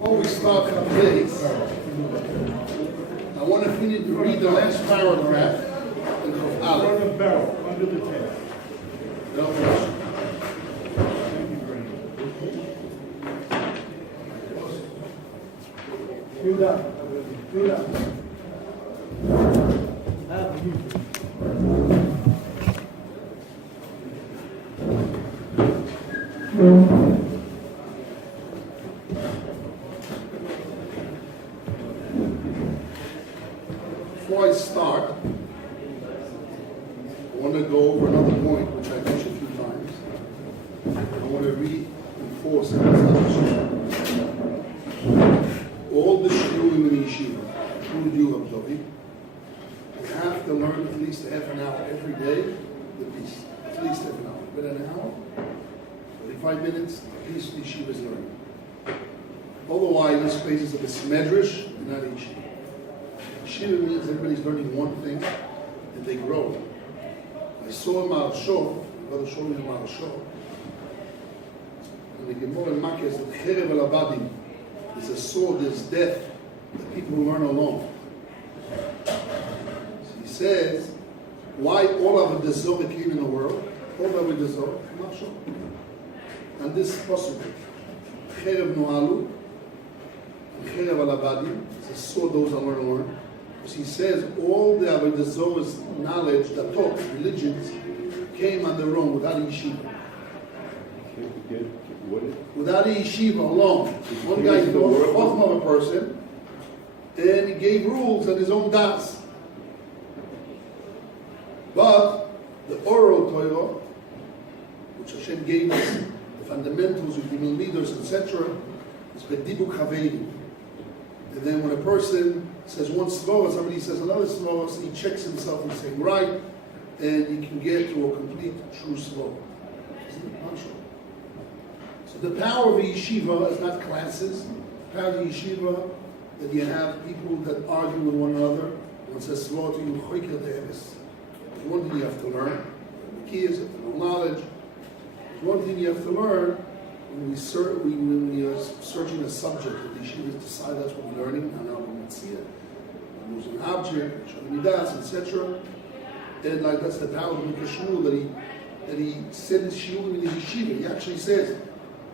Before we start today, I want to finish to read the last paragraph of Aleph. Run a barrel under the tent. No question. Thank you very much. Do that. Do that. Before I start, I want to go over another point which I mentioned a few times. I want to reinforce it. All the shiurim in Yeshiva, including you, Abdovi, you have to learn at least a half an hour every day, at least half an hour. But an hour, 45 minutes, at least Yeshiva is learning. Otherwise, this place is a medrash and not Yeshiva. Yeshiva means everybody's learning one thing and they grow. I saw him out of show, brother showed me out of show. And the Gemara in Makkah is that Cherev al-Abadim is a sword, there's death that people learn alone. So he says, why all of the Zohar came in the world? All of the Zohar, I'm not sure. And this is possible. Cherev Noalu, Cherev al-Abadim, is a sword those that learn. He says all the Avodah Zorah's knowledge, the talk, religions, came on their own without a yeshiva. Without a yeshiva alone. One guy thought of a person and he gave rules on his own das. But the oral Torah, which Hashem gave us, the fundamentals of human leaders, etc., is bedibuk haveidim. And then when a person says one svara, somebody says another svara, so he checks himself and saying right, and he can get to a complete true svara. So the power of a yeshiva is not classes. The power of the yeshiva that you have people that argue with one another. One says svara to you, choiker de'emes. One thing you have to learn. The key is knowledge. One thing you have to learn. When we are searching a subject, the yeshiva decide that's what we're learning. Now we're Metzia, we're using an object, Shemidas, etc. And like that's the power of the Shiur that he said in Shiur in his yeshiva. He actually says,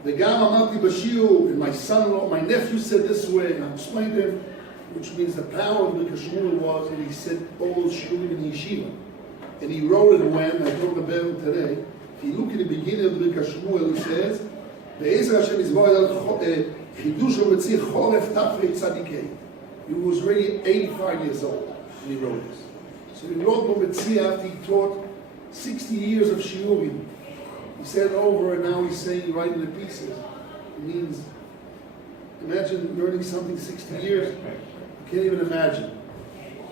"The Gam Amalti Bashiur," and my son-in-law, my nephew said this way, and I explained to him, which means the power of the Shiur was that he said all those Shiurim in the yeshiva, and he wrote it when I told the Bell today. If you look at the beginning of the Shiur, he says. He was already 85 years old when he wrote this. So he wrote Metzia after he taught 60 years of Shiurim. He said over and now he's saying writing the pieces. It means, imagine learning something 60 years. You can't even imagine.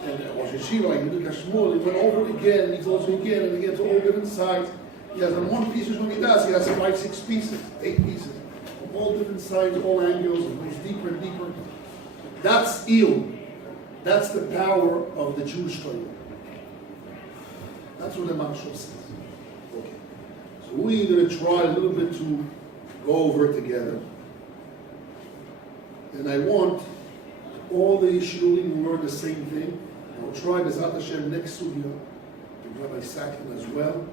And Rosh Yeshiva, like Yiduk HaShmuel, he went over it again and he told me again and again to all different sides. He has on one piece, when he does, he has 5, 6 pieces, 8 pieces, from all different sides, all angles, and goes deeper and deeper. That's Il. That's the power of the Jewish Torah. That's what the Marshal says. Okay. So we're going to try a little bit to go over it together. And I want all the Yeshiurim to learn the same thing. I'll try B'ezrat Hashem next sugya, with Rabbi Sakin as well.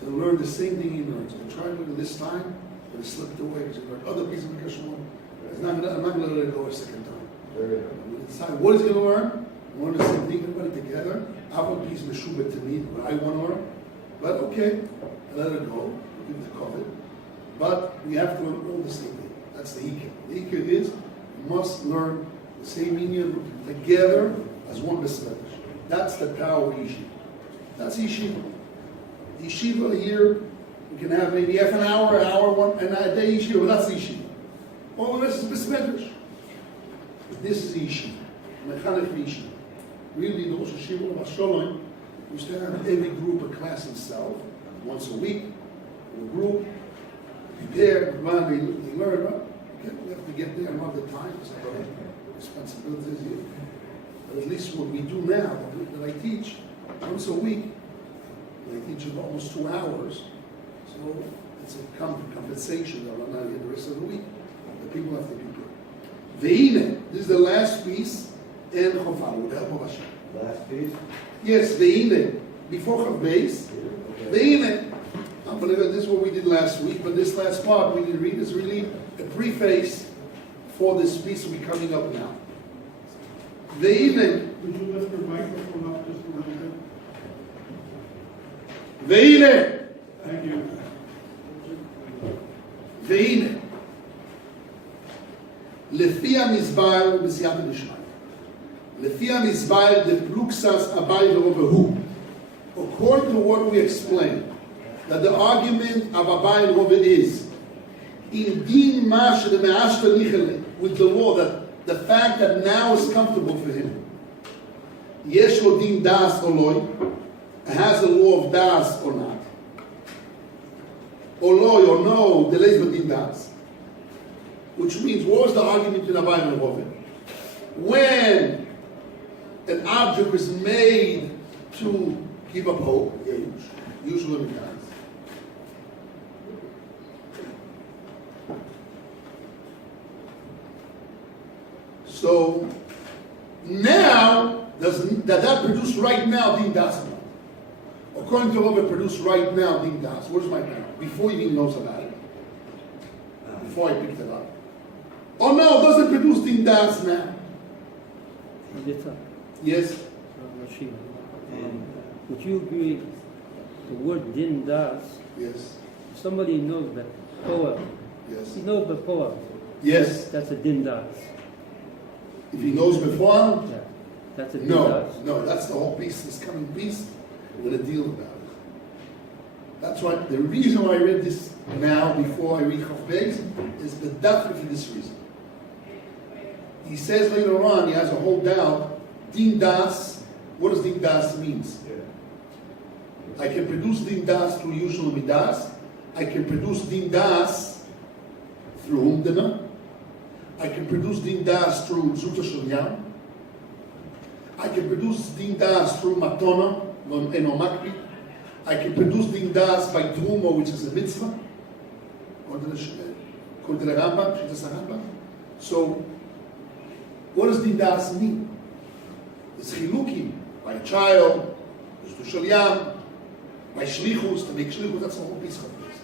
To learn the same thing he learns. I'm trying to do it this time, but it slipped away because he learned other pieces of Kashmir. I'm not going to let it go a second time. I'm going to decide what he's going to learn. I learn the same thing, everybody together. I want a piece of Meshubah to me, what I want to learn. But okay, I let it go, give it the COVID. But we have to learn all the same thing. That's the Ikar. The Ikar is, you must learn the same meaning together as one Besmedrash. That's the power of Yeshiva. That's Yeshiva. Yeshiva here, we can have maybe half an hour, and a day Yeshiva, but that's the Yeshiva. All the rest is Besmedrash. This is the Yeshiva. Mechanech Yeshiva. Really, the Rosh Yeshiva of Hasholem used to have every group a class itself, once a week, a group, prepare, they learn, okay, we have to get there another time, because I have responsibilities here. But at least what we do now, that I teach, once a week, I teach them almost 2 hours, so it's a compensation that I'm not here the rest of the week. The people have to be good. Ve'ine, this is the last piece, and Chofar, with the help of Hashem. Last piece? Yes, Ve'ine, before Chav Beis, Ve'ine. I'm going to this is what we did last week, but this last part we did read is really a preface for this piece we're coming up now. Ve'ine, Would you lift your microphone up just a little bit? Ve'ine, Thank you. Ve'ine. לפי המזבר בסייעתא דשמיא. לפי המזבר דפלוקסס אביי ורבא הוא. According to what we explained, that the argument of Abai and Rova is in din mash the me'ashta nichele, with the law, that the fact that now is comfortable for him. Yesh lo din das oloi, has a law of das or not. Oloi or no, delays lo din das. Which means, what was the argument in Abai and Rova? When an object is made to give up hope, usually it does. So now, does that produce right now din das or not? According to what we produce right now din das, where's my now? Before he even knows about it. Before I picked it up. Oh no, it doesn't produce din das now. Yes? Yeshiva. Would you agree the word din das, Yes. somebody knows the poem, Yes. he knows the poem, Yes. that's a din das. If he knows before, Yeah, that's a din no, das. no, that's the whole piece, this coming piece. We're going to deal about it. That's why the reason why I read this now before I read Chav Beis is the definitely for this reason. He says later on, he has a whole doubt, din das, what does din das means? I can produce din das through usual midas. I can produce din das through umdana. I can produce din das through zuta shel yam. I can produce din das through matona and omakbi. I can produce din das by truma, which is a mitzvah. According to the Rambam, Shittas Rambam. So, what does din das mean? It's chilukim by a child, zuta shel yam, by shlichus, to make shlichus. That's the whole piece of this.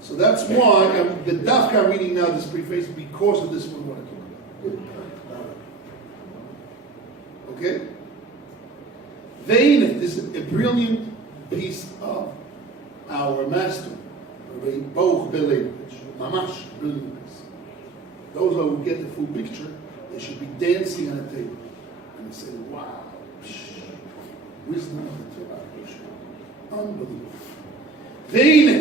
So that's why the dafka I'm reading now this preface because of this one. What I talk about. Okay. Ve'ine, this is a brilliant piece of our master, Rabbi Boch Belevich, mamash brilliant piece. Those who get the full picture, they should be dancing on a table and they say, "Wow, wisdom of the Torah." Unbelievable. והנה,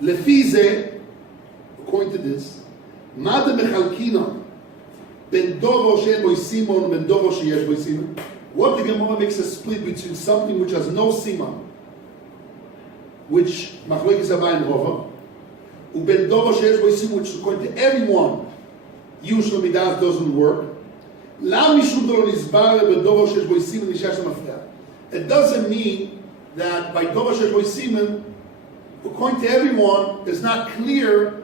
לפי זה, according to this, מה אתם מחלקינה בין דובו שאין בו סימון ובין דובו שיש בו סימון? What the Gemara makes a split between something which has no simon, which מחלוקת Abai and Rova, ובין דובו שיש בו סימון, which according to everyone, usually midas doesn't work. למה משום דלו נסבר בדובו שיש בו סימון נשאר שם מפריע? It doesn't mean that by Dova Shesh Boy Siman, according to everyone, it's not clear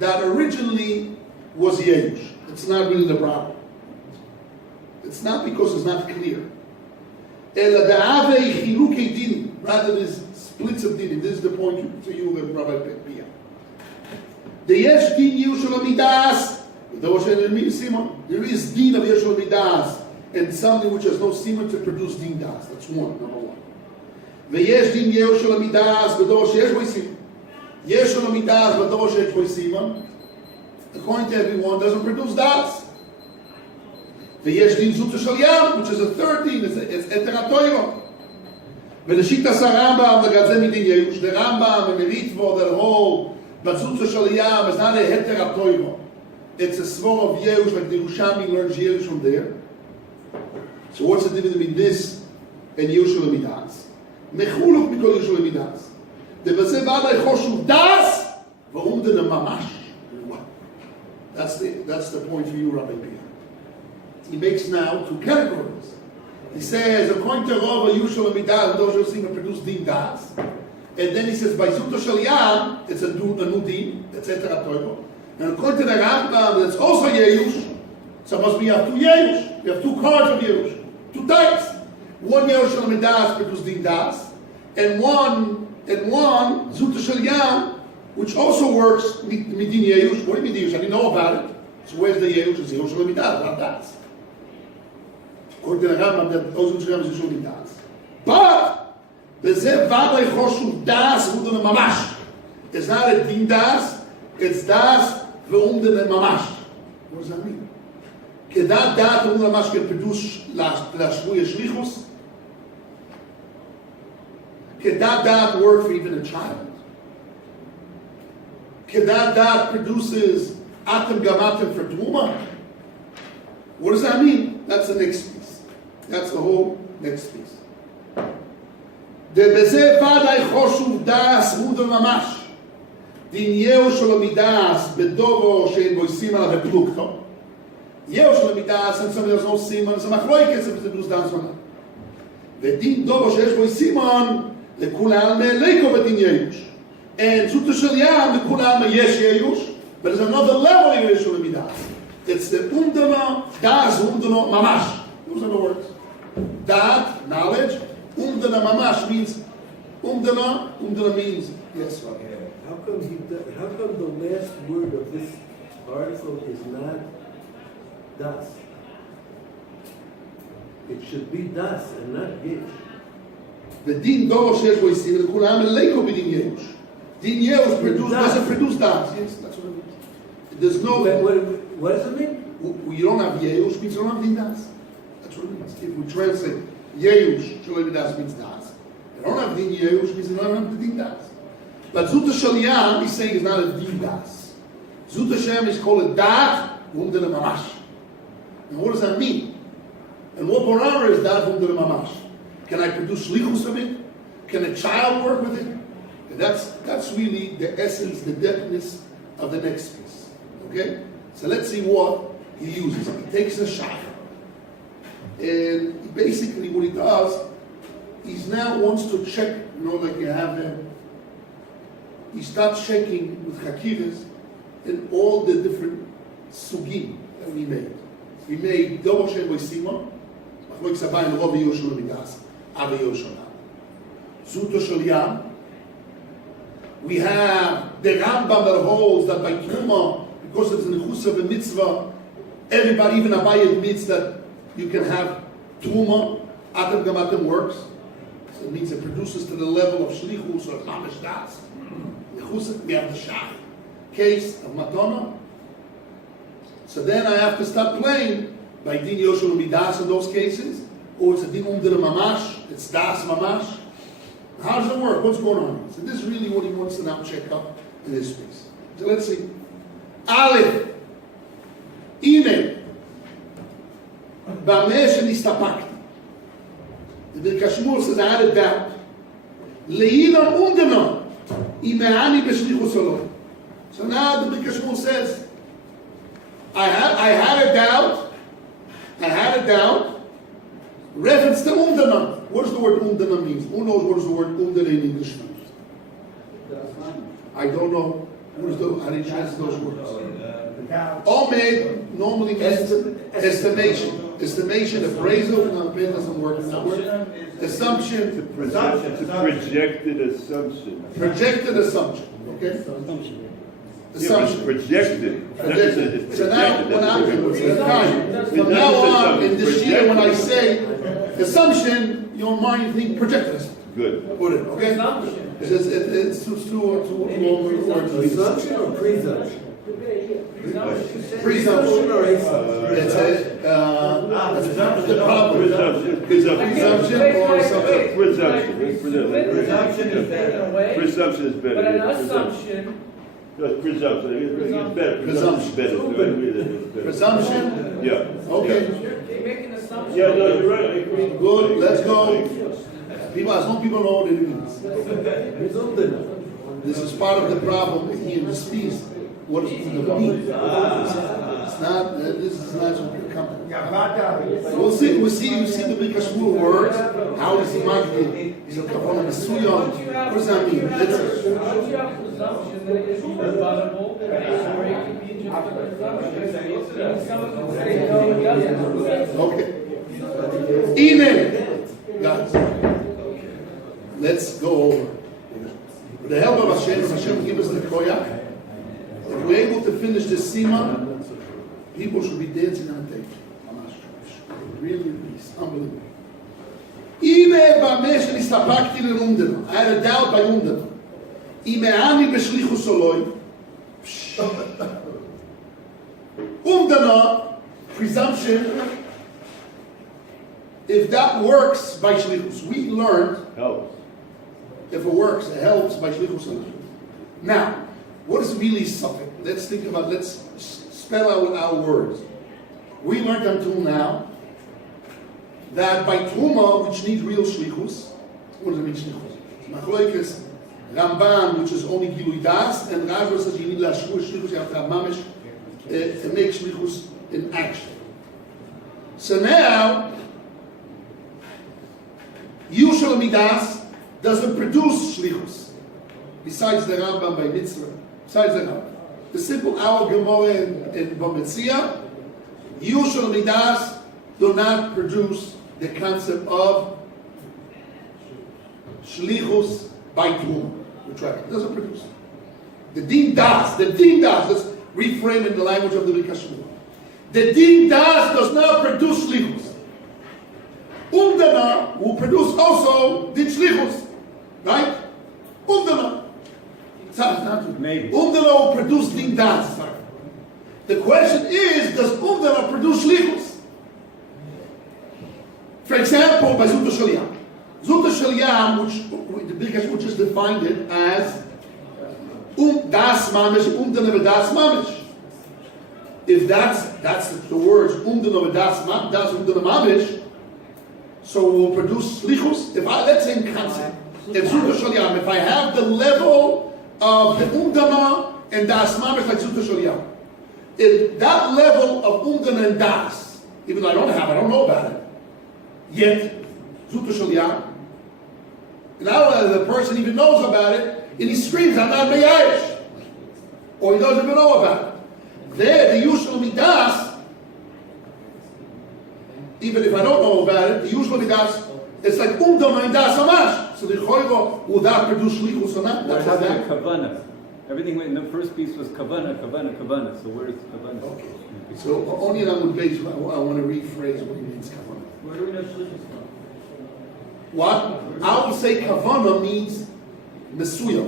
that originally was Yehush. It's not really the problem. It's not because it's not clear. Rather than splits of din. This is the point to you, Rabbi Pia. The Yesh Din Yehushua Midas, there is din of Yehushua Midas, and something which has no semen to produce din das. That's one, number one. ויש דין יהיו של המידס בדור שיש בו סימן. יש של המידס בדור שיש בו סימן, according to everyone, doesn't produce das. ויש דין זוטו של ים, which is a third din, it's אתר התוירו. ולשיטס הרמב"ם, וגם זה מדין יהיוש, the Rambam and the Ritvo that hold, but זוטו של ים is not a אתר התוירו. It's a svor of Yehush, like the Yerushalmi learns Yehush from there. So what's the difference between this and Yehush של המידס? מחולוק מכל ישו למידס. דבזה ועדי חושוב דס, ועומדן ממש. That's the point for you, Rabbi Pia. He makes now two categories. He says, according to Rava, Yusha Lamidas, those who seem to produce din das. And then he says, by Zuto Shal Yam, it's a new din, etc. And according to the Rambam, that's also Yerush. Suppose we have two Yerush. We have two cards of Yerush. Two types. One Yerush Shel Midas produces Din Das, and one Zuta Shel Yam, which also works Midin Yerush. What do you mean Yerush? I didn't know about it. So where's the Yerush? It's Yerush Shel Midas, not Das. According to the Rambam, that those Zuta Shel Yam is Yerush Shel Midas. But בזה ודאי חשוב דאס ואומדנה ממש. It's not a din das, it's das ואומדנה ממש. What does that mean? כדעת דעת ואומדנה ממש can produce לשבוי השליחוס? כדעת דעת work for even a child? כדעת דעת produces atem gamatem for truma? What does that mean? That's the next piece. That's the whole next piece. ובזה ודאי חשוב דאס מודו ממש. דין של המידס בדובו שאין בו סימן ופלוגתו. של המידס, אין סמי לא סימן, זה מחלוי כסף וזה דוס דאס מנה. ודין דובו שיש בו סימן, לכולם מליקו בדין יאוש. And זוטו של ים, לכולם יש יאוש, but there's another level in של המידס. It's the umdana, das umdana mamash. Those are the words. Dat, knowledge. Umdana mamash means umdana means yes. How come the last word of this article is not das? It should be das and not yesh. The din dovo shesh bo yisim the kulam leiko b'din yesh. Din yesh doesn't produce das. Yes, that's what it means. There's no. What does it mean? You don't have yesh means you don't have din das. That's what it means. If we translate. Yerush, Shalom Das means Das. They don't have Din Yerush, means they don't have the Din Das. But Zuta Shalyam, he's saying, is not a Din Das. Zuta Shem is called a Dat, Umdana Mamash. And what does that mean? And what parameter is Dat, Umdana Mamash? Can I produce Shlichus of it? Can a child work with it? And that's really the essence, the depthness of the next piece. Okay? So let's see what he uses. He takes a shach. And basically what he does, he now wants to check, like you have him, he starts checking with Hakiras in all the different sugim that we made. We made Dobo Shem Boisima, Achloik Sabayim Rovi Yoshua Midas, Ave Yoshua. Zuto Shel Yam. We have the Rambam that holds that by Truma, because it's an Nechus of a mitzvah, everybody, even Abaye, admits that you can have Truma, Atem Gamatem works. So it means it produces to the level of Shlichus or Mamish Das. We have the Shach case of Matana. So then I have to start playing by Din Yoshua Midas in those cases, or it's a Din Umdana Mamash, it's Das Mamash. How does it work? What's going on? So this is really what he wants to now check up in this piece. So let's see. Aleph. Email. Ba'ameh shenishtapakti. The Birkat Shmuel says, I had a doubt. Le'ina undana ime'ani b'shlichus olom. So now the Birkat Shmuel says, I had a doubt. Reference to undana. What does the word undana mean? Who knows what does the word undana in English mean? I don't know. How do you translate those words? Omed normally means estimation. Estimation, appraisal, no, it doesn't work. Assumption. Projected assumption. Projected assumption. Okay? Assumption. Projected. So now, from now on, in this year, when I say assumption, your mind think projected assumption. Good. Put it, okay? It's too long words. Presumption or presumption? Presumption. It's the problem. Presumption or something. Presumption is taken away. Presumption is better. But an assumption. No, presumption. It's better. Presumption is better. Presumption? Yeah. Okay. You're making assumptions. Yeah, no, you're right. I agree. Good, let's go. People, as long people know what it means. This is part of the problem in this piece. What does undana mean? It's not, this is not a company. We'll see the biggest rule words, how is it marketed? Is it Kavana Mesuya? What does that mean? Let's see. Don't you have presumption that it is rebuttable, or it could be just a presumption? Someone can say, no, it doesn't. Okay. Ine, guys, let's go over. With the help of Hashem, Hashem give us the koyach. If we're able to finish this sima, people should be dancing on the table. Really, it's unbelievable. Ine b'ameh shenistapakti le'umdena. I had a doubt by umdena. Ime ani b'shlichus oloi. Umdena, presumption. If that works by shlichus, we learned. Helps. If it works, it helps by shlichus. Now, what is really something? Let's think about. Let's spell out with our words. We learned until now that by Truma, which needs real shlichus, what does it mean shlichus? Machlokes Ramban, which is only Gilui Das, and Rav says you need shlichus, you have to have mamish to make shlichus in action. So now, Yushal Midas doesn't produce shlichus, besides the Rambam by Metzia. Besides the Rambam, the simple our Gemara in Metzia, Yushal Midas do not produce the concept of shlichus by Truma. It doesn't produce. The din das, let's reframe in the language of the Rikashmu. The din das does not produce shlichus. Umdana will produce also din shlichus. Right? Umdana. Maybe. Umdana will produce din das. The question is, does Umdana produce shlichus? For example, by Zuta Shaliyam. Zuta Shaliyam, which is defined it as das mamish, umdana v'das mamish. If that's the words umdana v'das umdana mamish, so we will produce shlichus. Let's say in concept, if Zuta Shaliyam, if I have the level of the umdana and das mamish like Zuta Shaliyam, if that level of umdana and das, even though I don't know about it, yet, Zuta Shaliyam, now the person even knows about it, and he screams, I'm not Meyayish. Or he doesn't even know about it. There, the usual Midas, even if I don't know about it, the usual Midas, it's like Umdama and Das Amash. So the Choyro, will that produce Shlichus or not? That's how that Kavana. Everything in the first piece was Kavana. So where is Kavana? Okay. So only in Amud Beis, I want to rephrase what he means Kavana. Where do we know shlichus from? What? I would say kavana means mesuya,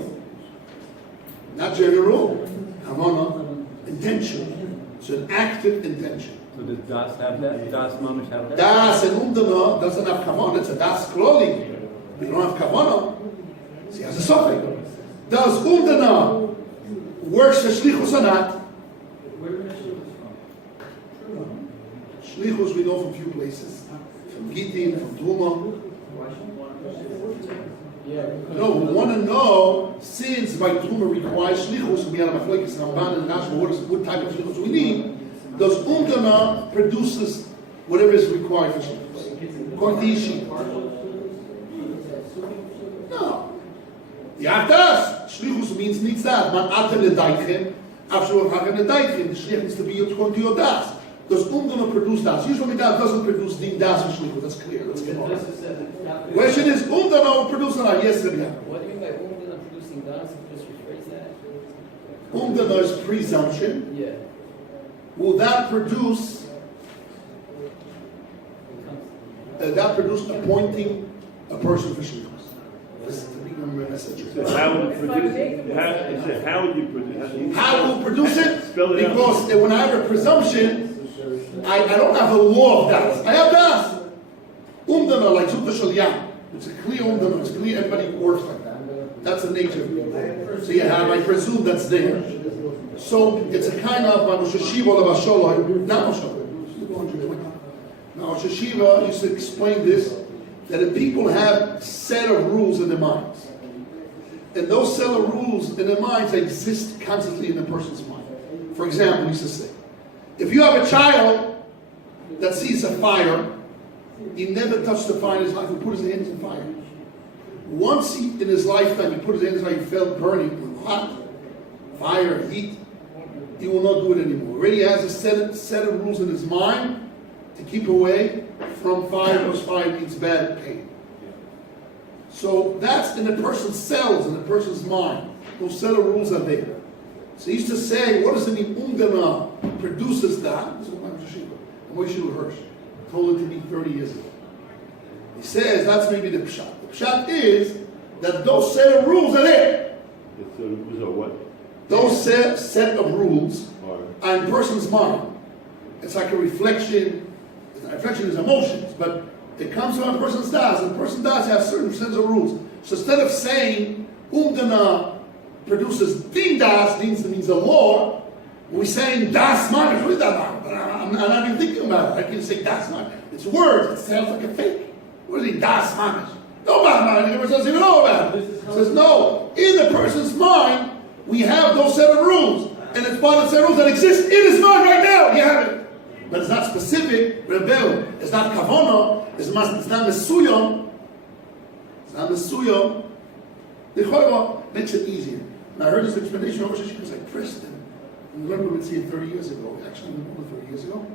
not general. Kavana, intention. It's an active intention. So does Das have that? Das Mamish have that? Das and umdana doesn't have kavana. It's a das clothing. You don't have kavana. See, has a suffix. Does umdana works for shlichus or not? Where do we know shlichus from? Shlichus we know from a few places. From Gittin, from Truma. No, we want to know, since by Truma requires shlichus, we have a machlokes Ramban and Rashi, what type of shlichus we need, does umdana produces whatever is required for shlichus? According to Yeshiva. No. Yachtas, shlichus needs that. Man atem ledaichem, afshur hachem ledaichem, the shlich needs to be according to your das. Does umdana produce das? Usually that doesn't produce din das for shlichus, that's clear, let's get on. Question is, umdana will produce that? Yes, Rabbi. What do you mean by umdana producing das? Just rephrase that. Umdana is presumption. Yeah. Will that produce appointing a person for shlichus? This is to become a messenger. So how would you produce? How would you produce? How will produce it? Spell it out. Because when I have a presumption, I don't have a law of that. I have that. Umdana, like Zuta Shaliyam. It's a clear umdana. It's clear everybody works like that. That's the nature of people. So you have, I presume that's there. So it's a kind of Yeshiva of Hasholai. Not Hasholai. Now Yeshiva used to explain this, that if people have set of rules in their minds, and those set of rules in their minds exist constantly in a person's mind. For example, he used to say, If you have a child that sees a fire, he never touched the fire in his life, he put his hands in fire. Once in his lifetime he put his hands in fire, he felt burning, hot, fire, heat, he will not do it anymore. Already has a set of rules in his mind to keep away from fire, because fire means bad pain. So that's in a person's cells, in a person's mind. Those set of rules are there. So he used to say, what does it mean, ungana produces that? This is what my Yeshiva Rosh told it to me 30 years ago. He says, that's maybe the pshat. The pshat is that those set of rules are there. So what? Those set of rules are in a person's mind. It's like a reflection. A reflection is emotions, but it comes from a person's das, and a person's das has certain sets of rules. So instead of saying umdana produces din das, means the law, we're saying das mamish. What is that? I'm not even thinking about it. I can say das mamish. It's words. It sounds like a fake. What is it? Das mamish. Nobody doesn't even know about it. It says no. In the person's mind, we have those set of rules, and it's part of the set of rules that exist in his mind right now. You have it. But it's not specific, rebel. It's not kavona. It's not mesuyom. It's not mesuyom. The Yeshiva makes it easier. And I heard this explanation of Rosh Yeshiva was like, Preston, we learned Metzia 30 years ago, actually more than 30 years ago.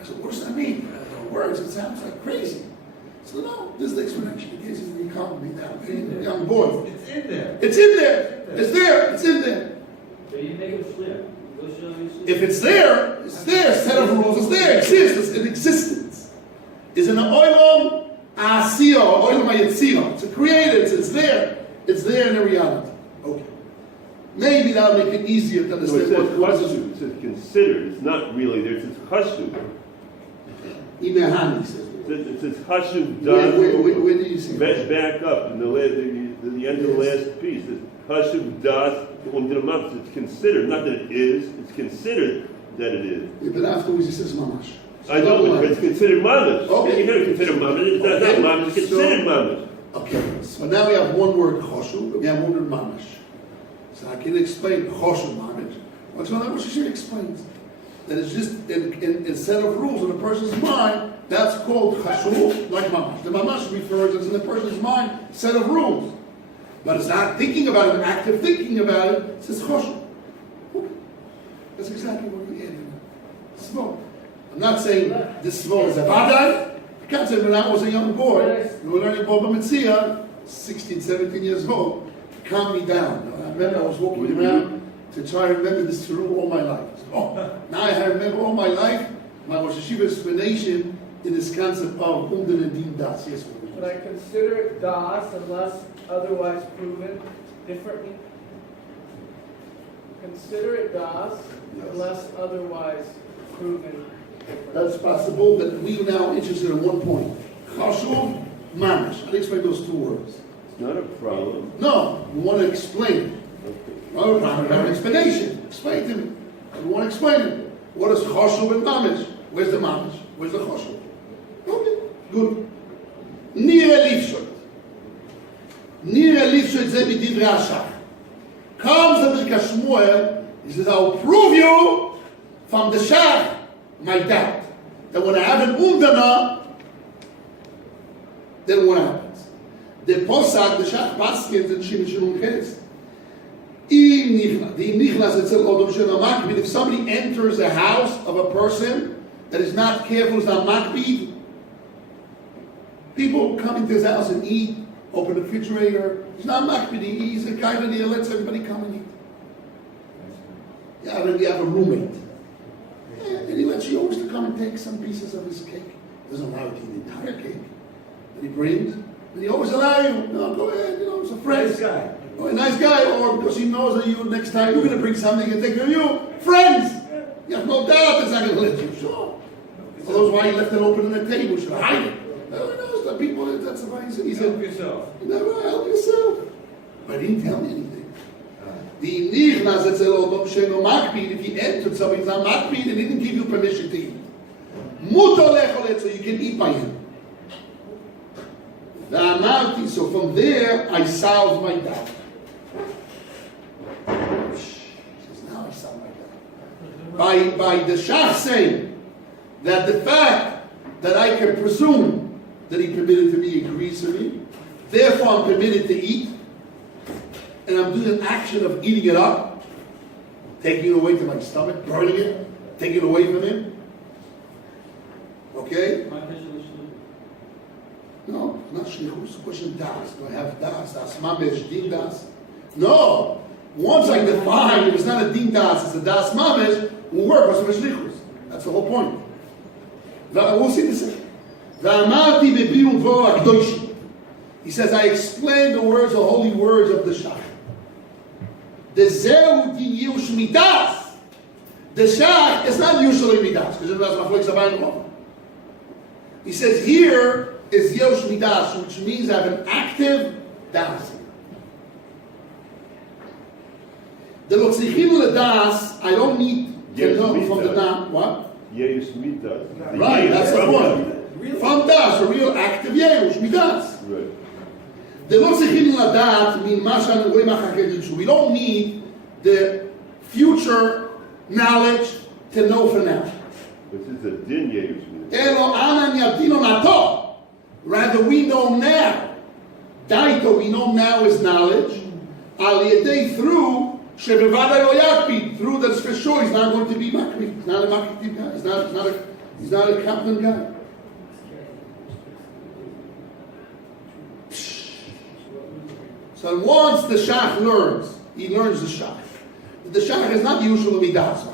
I said, what does that mean? The words, it sounds like crazy. So no, this is the explanation. In case you calm me down, being a young boy. It's in there. It's in there. It's there. It's in there. So you make it clear. If it's there, set of rules, it's there, it exists, it's in existence. It's in the oilom asiya, oilom yetzira. It's created, it's there. It's there in the reality. Okay. Maybe that'll make it easier to So understand it says what chashuv, it says considered. It's not really there. It says chashuv. Imehani says. It says chashuv Where do you see that? back up in the end of the last piece. It Chashuv das it's considered, not that it is, it's considered that it is. Yeah, but afterwards he says mamash. So I know, but it's considered mamash. Okay. You can't consider mamash, it's not mamash, it's considered mamash. Okay, so now we have one word choshu, we have one word mamash. So I can explain choshu mamash. What's going on? What she explains that it's just in a set of rules in a person's mind. That's called chashuv, like mamash. The mamash refers as in a person's mind set of rules. But it's not thinking about it, active thinking about it. It says choshu. That's exactly what we add in Svol. I'm not saying this Svol is a badai. I can't say when I was a young boy, we were learning Boba Metzia, 16, 17 years old, to calm me down. I remember I was walking around to try to remember this through all my life. So, now I remember all my life, my Rosh Yeshiva explanation in this concept of Umdan and Din Das. Yes, But I consider it das unless otherwise proven differently. Consider it das unless otherwise proven differently. That's possible, but we are now interested in one point. Chashuv, mamash. I'll explain those two words. It's not a problem. No, we want to explain it. Okay. Not a problem, we have an explanation. Explain to me. We want to explain it. What is chashuv and mamash? Where's the mamash? Where's the chashuv? Okay, good. Nira lifshot. Nira lifshot ze b'divrei hashach. Comes the Birka Shmuel, he says, I'll prove you from the shach my doubt. That when I have an umdana, then what happens? The posag, the shach paskins and shim shalom ches. If somebody enters a house of a person that is not careful, is not makbid, people come into his house and eat, open the refrigerator. He's not makbid. He's a guy that lets everybody come and eat. You have a roommate. And he lets you always to come and take some pieces of his cake. He doesn't allow you to eat the entire cake that he brings. And he always allow you, no, go ahead, it's a friend. Nice guy. Oh, a nice guy, or because he knows that you next time you're going to bring something and take care of you. Friends! You have no doubt it's not going to let you. Sure. Otherwise, why he left it open on the table? Should hide it. No, he knows that people, that's why he said, Help yourself. Never help yourself. But he didn't tell me anything. The nichnas etzel odom she'eno makpid, if he entered somebody who's not makpid and he didn't give you permission to eat. Mutar lechol, so you can eat by him. So from there, I solved my doubt. He says, now I solved my doubt. by the Shach saying that the fact that I can presume that he permitted to me agrees to me, therefore I'm permitted to eat, and I'm doing an action of eating it up, taking it away to my stomach, burning it, taking it away from him. Okay? No, not shlichus. It's a question of das. Do I have das? Das mamesh, din das? No. Once I define if it's not a din das, it's a das mamesh, will work as a shlichus. That's the whole point. We'll see this. He says, I explained the words, the holy words of the Shach. The zeu din yush midas. The Shach is not usually midas, because it's machloek sabai and. He says here is Yosh Midas, which means I have an active das. The Lotzichin das, I don't need to know from the das. What? Yesh Midas. Right, that's the point. From das, a real active Yosh Midas. Right. The Lotzichin das mean Mashan we don't need the future knowledge to know for now. This is a din Yesh Midas. Rather, we know now. Daito, we know now is knowledge. Through through that's for sure he's not going to be makri. He's not a makri guy. He's not a captain guy. So once the Shach learns, he learns the Shach. The Shach is not the usual midas.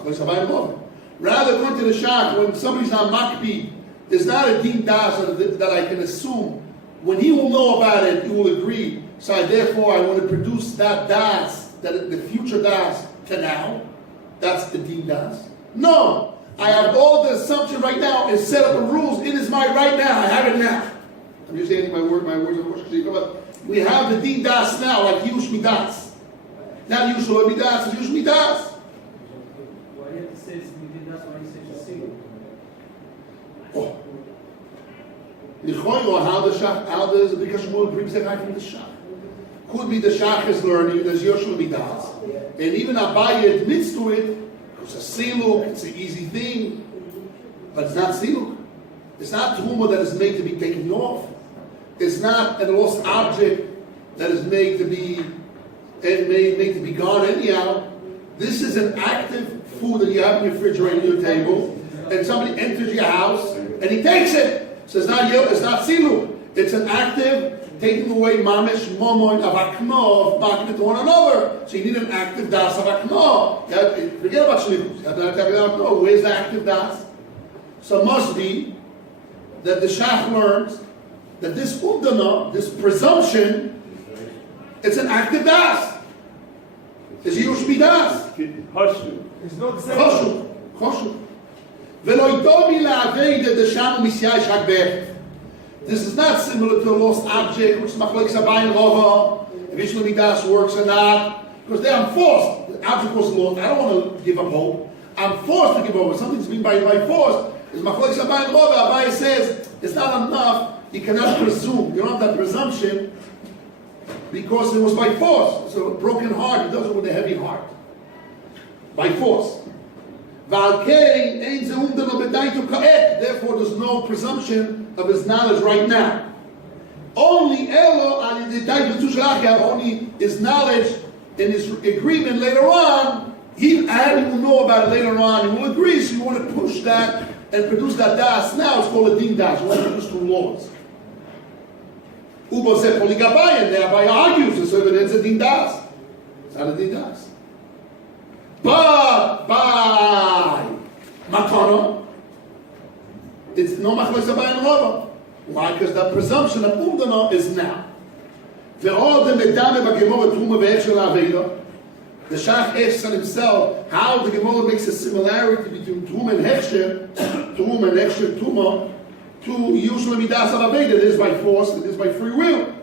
Rather, according to the Shach, when somebody's not makpi, there's not a din das that I can assume. When he will know about it, he will agree. So therefore, I want to produce that das, that the future das to now. That's the din das. No, I have all the assumption right now and set up the rules in his mind right now. I have it now. I'm just adding my words of Rosh. We have the din das now, like yush midas. Not yush midas, it's yush midas. Why do you have to say it's midas? Why do you say it's single? Oh. How the because Shmuel brings that guy from the Shach. Could be the Shach is learning, there's Yoshua Midas. And even Abaye admits to it, it's a siluk, it's an easy thing, but it's not siluk. It's not Truma that is made to be taken off. It's not a lost object that is made to be gone anyhow. This is an active food that you have in your refrigerator, on your table, and somebody enters your house and he takes it. So it's not silu. It's an active taking away mamish momoin of akno of marking it to one another. So you need an active das of akno. Forget about shlichus. Where's the active das? So it must be that the Shach learns that this umdana, this presumption, it's an active das. It's yush das. Hashu. It's not Choshu. This is not similar to a lost object, which is machlokes Abai and Rava, if Yishlu Midas works or not, because there I'm forced. The object was lost. I don't want to give up hope. I'm forced to give up. Something's been by force. It's machlokes Abai and Rava. Abai says it's not enough. You cannot presume. You don't have that presumption because it was by force. So a broken heart, he does it with a heavy heart. By force. Therefore, there's no presumption of his knowledge right now. Only his knowledge and his agreement later on, he will know about it later on, he will agree, so you want to push that and produce that das. Now it's called a din das. You want to produce two laws. Ubo said Poligabai, and thereby argues, so it's a din das. It's not a din das. But by Matana, it's no machlokes Abai and Rava. Why? Because the presumption of umdana is now. The Shach asks on himself how the Gemara makes a similarity between Truma and Hechsher, Tuma, to usually Midas of Aveda. It is by force, it is by free will.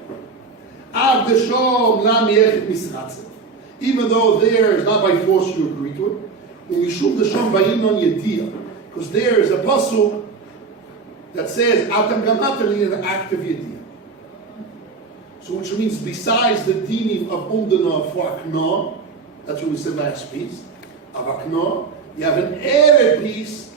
Even though there is not by force you agree to it, because there is a pasuk that says Atam Gamatali in an act of Yediyah. So which means besides the dinim of Umdana for Akna, that's what we said last piece, of Akna, you have an added piece,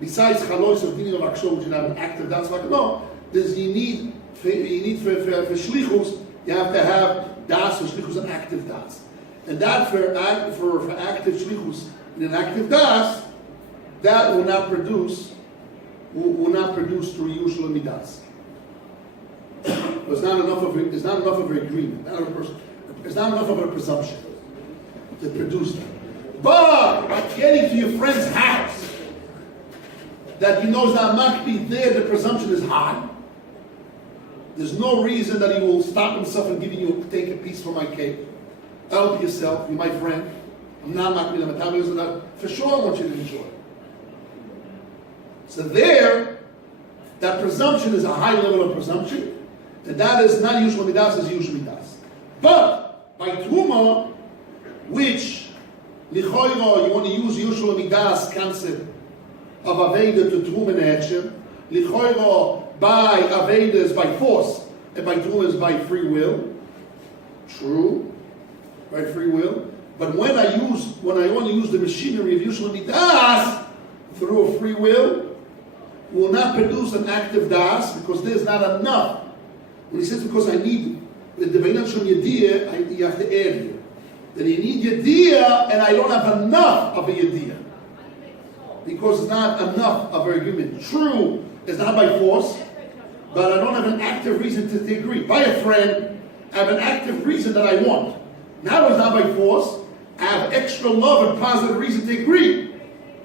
besides chalos of dinim of akshor, which you have an active das, like, no, there's, you need for shlichus, you have to have das or shlichus, an active das. And that for active shlichus, in an active das, that will not produce through usual midas. There's not enough of an agreement. There's not enough of a presumption to produce that. But by getting to your friend's house, that he knows that might be there, the presumption is high. There's no reason that he will stop himself and giving you take a piece from my cake. Help yourself, you're my friend. I'm not that for sure I want you to enjoy. So there, that presumption is a high level of presumption, and that is not usual midas, is usually midas. But by Truma, which lichoiro, you want to use usual midas concept of Aveda to Truma Nechshem, lichoiro by Aveda is by force, and by Truma is by free will. True, by free will. But when I only use the machinery of usual midas through a free will, will not produce an active das because there's not enough. When he says because I need the Beinat Shom Yediyah, you have to add here. Then you need Yediyah and I don't have enough of a Yediyah. Because it's not enough of an agreement. True, it's not by force, but I don't have an active reason to agree. By a friend, I have an active reason that I want. Now it's not by force, I have extra love and positive reason to agree.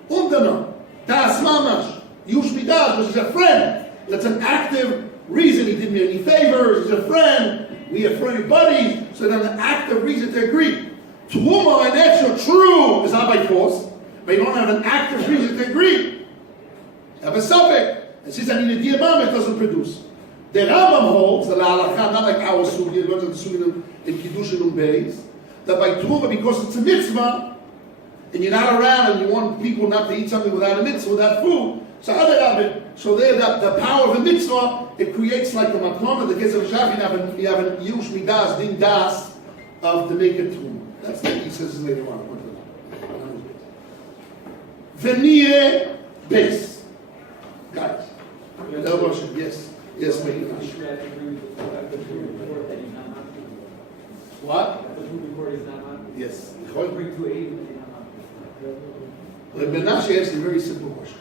Undana, das mamash. Usually does, because he's a friend. That's an active reason. He did me any favors, he's a friend, we are friendly buddies, so that's an active reason to agree. Truma and extra true is not by force, but you don't have an active reason to agree. Have a suffix. And since I need a diamam, it doesn't produce. The Rambam holds, the La'alacha, not like our Sugi, it goes to the Sugi in Kiddushin and Beis, that by Truma, because it's a mitzvah, and you're not around and you want people not to eat something without a mitzvah, without food, so there the power of a mitzvah, it creates like a matmon. The case of Shafi, you have an yush midas, din das, of to make it true. That's what he says later on. Venire base. Guys. Yes. Yes, mate. What? Yes. Menashe asked a very simple question.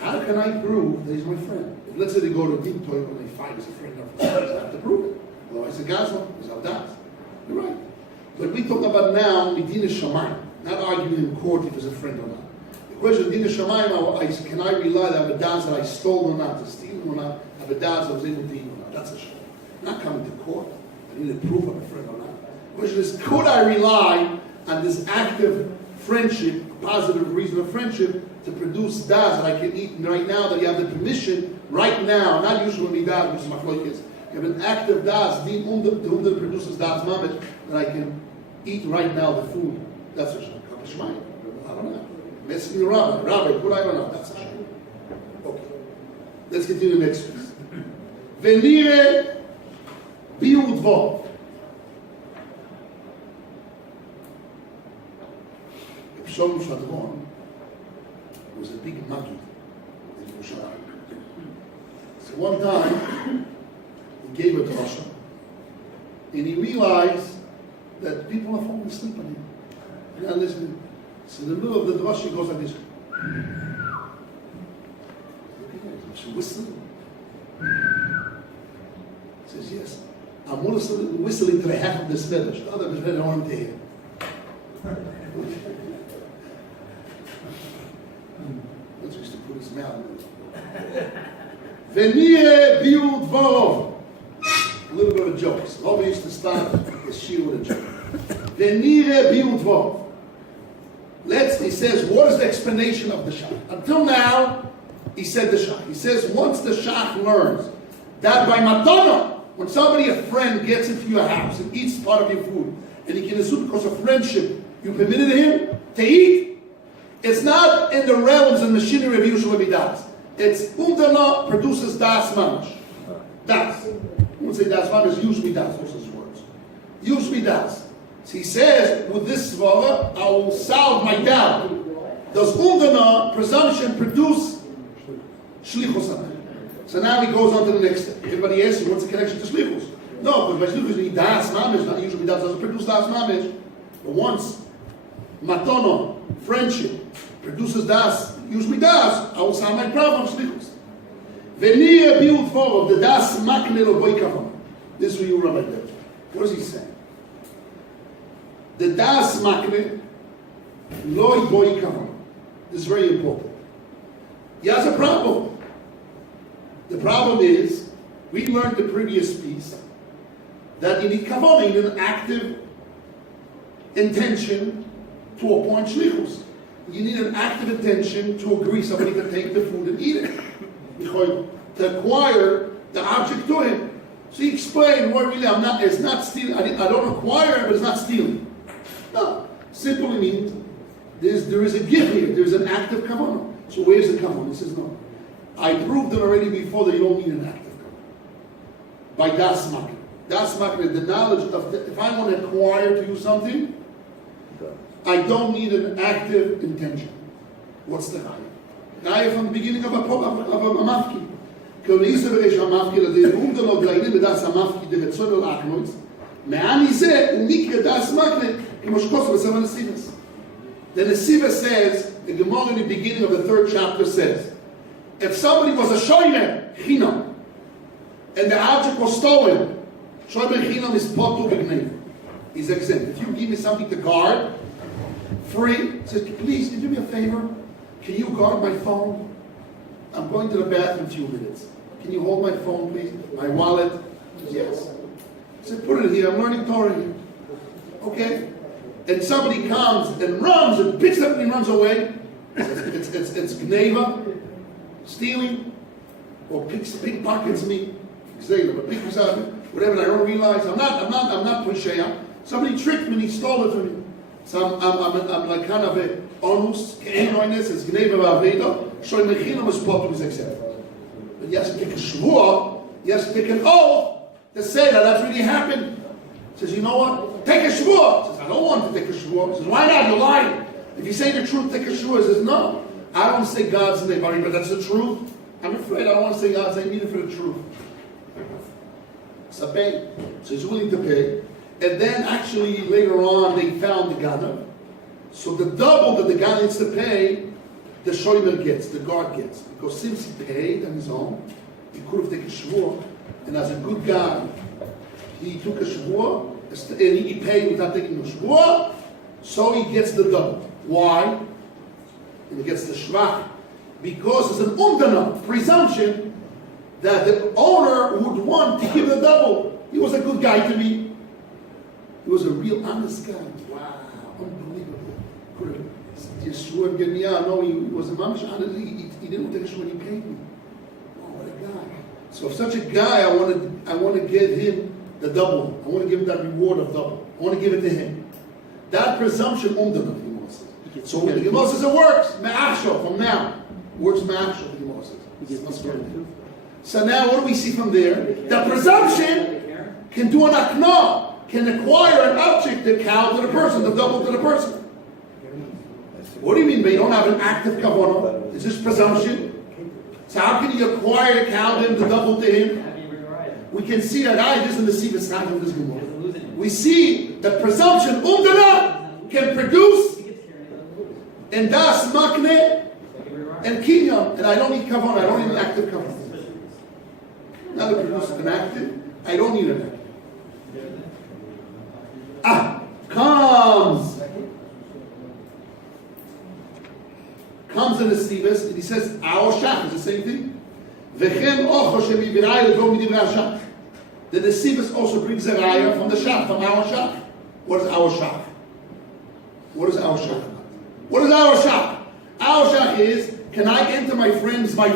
How can I prove that he's my friend? If let's say they go to a deep toilet and they find he's a friend of mine, I have to prove it. Otherwise, the guy's one is Aldas. You're right. But we talk about now Medina Shamayim, not arguing in court if he's a friend or not. The question of Medina Shamayim, can I rely that I have a das that I stole or not, to steal or not, I have a das that I was able to eat or not? That's a shame. Not coming to court. I need to prove I'm a friend or not. The question is, could I rely on this active friendship, positive reason of friendship, to produce das that I can eat right now, that you have the permission right now, not usually das, which is machlokes. You have an active das, the whom that produces das mamet, that I can eat right now the food. That's a shame. I don't know. Metzia Rabbi, what I don't know. That's a shame. Okay. Let's continue the next piece. Venire biudvo. Shalom Shadron was a big Magid in Yerushalayim. So one time, he gave a drasha, and he realized that people are falling asleep on him. They're not listening. So in the middle of the drasha, he goes like this. She's whistling. He says, yes, I'm whistling to the half of this village. The other village don't want to hear. Let's just put his mouth in it. Venire biud vorov. A little bit of a joke. Rosh used to start the Shiur with a joke. Venire biud vorov. He says, what is the explanation of the Shach? Until now, he said the Shach. He says, once the Shach learns that by matana, when somebody, a friend, gets into your house and eats part of your food, and he can assume because of friendship, you permitted him to eat, it's not in the realms and machinery of usual midas. It's undana produces das mamash. Das. I won't say das mamash, usually das, those are his words. Usually das. So he says, with this svara, I will solve my doubt Does undana, presumption, produce shlichus? So now he goes on to the next step. Everybody asks, what's the connection to shlichus? No, because by shlichus you need das mamish, not usually das doesn't produce das mamish. But once matono, friendship, produces das, usually das, I will solve my problem, shlichus. Venir build forward the das makne of boy kavam. This is what you Rabbi did. What is he saying? The das makne loy boy kavam. This is very important. He has a problem. The problem is, we learned the previous piece that you need kavanah, you need an active intention to appoint shlichus. You need an active intention to agree somebody to take the food and eat it. To acquire the object to him. So he explained what really it's not stealing. I don't acquire it, but it's not stealing. No. Simply means there is a gift here. There's an active kavanah. So where's the kavanah? He says no. I proved it already before that you don't need an active kavanah. By das makna. Das makna, the knowledge of if I want to acquire to you something, I don't need an active intention. What's the high? Gaya from the beginning of a mafki. Because the Yeshiva says, the Gemara in the beginning of the 3rd chapter says, if somebody was a shomer chinam, and the object was stolen, shomer chinam is potu b'gnei. He's exempt. If you give me something to guard, free, says, please, can you do me a favor? Can you guard my phone? I'm going to the bathroom in a few minutes. Can you hold my phone, please? My wallet? Yes. I said, put it here. I'm learning Torah here. Okay? And somebody comes and runs and picks it up and he runs away. It's gneva, stealing, or pickpockets me. But pickpockets out, whatever. I don't realize. I'm not pusheya. Somebody tricked me and he stole it from me. So I'm like kind of a onus, keinoiness, it's gneva v'aveda. Shoy mechinam is potu is accepted. But he has to take a shvuah, he has to take an oath to say that that's really happened. He says, you know what? Take a shvuah. He says, I don't want to take a shvuah. He says, why not? You're lying. If you say the truth, take a shvuah. He says, no. I don't say God's name, but that's the truth. I'm afraid I don't want to say God's name, I need it for the truth. So pay. So he's willing to pay. And then actually later on they found the Ganav. So the double that the guy needs to pay, the shomer gets, the guard gets. Because since he paid on his own, he could have taken a shvuah, and as a good guy, he took a shvuah, and he paid without taking a shvuah, so he gets the double. Why? And he gets the shvach. Because it's an umdana, presumption, that the owner would want to give the double. He was a good guy to me. He was a real honest guy. Wow, unbelievable. Yeshua and Geniah, no, he was a mamish honest. He didn't take Yeshua, he paid me. Oh, what a guy. So if such a guy, I want to give him the double. I want to give him that reward of double. I want to give it to him. That presumption, umdana, the Gemara says. So the Gemara says it works. Me'achsho, from now. Works me'achsho, the Gemara says. So now what do we see from there? The presumption can do an akna, can acquire an object, the cow to the person, the double to the person. What do you mean they don't have an active kavanah? Is this presumption? So how can you acquire the cow to him, the double to him? We can see that I just in the Yeshiva side of this Gemara. We see that presumption, umdana, can produce and das makne and kinyan, and I don't need kavanah, I don't need an active kavanah. Now to produce an active, I don't need an active. Comes in the Yeshiva, and he says, our shach is the same thing. V'chen ocho shemivirayah go midivra shach. The Yeshiva also brings a raya from the shach, from our shach. What is our shach? What is our shach? What is our shach? Our shach is, can I enter my friend, my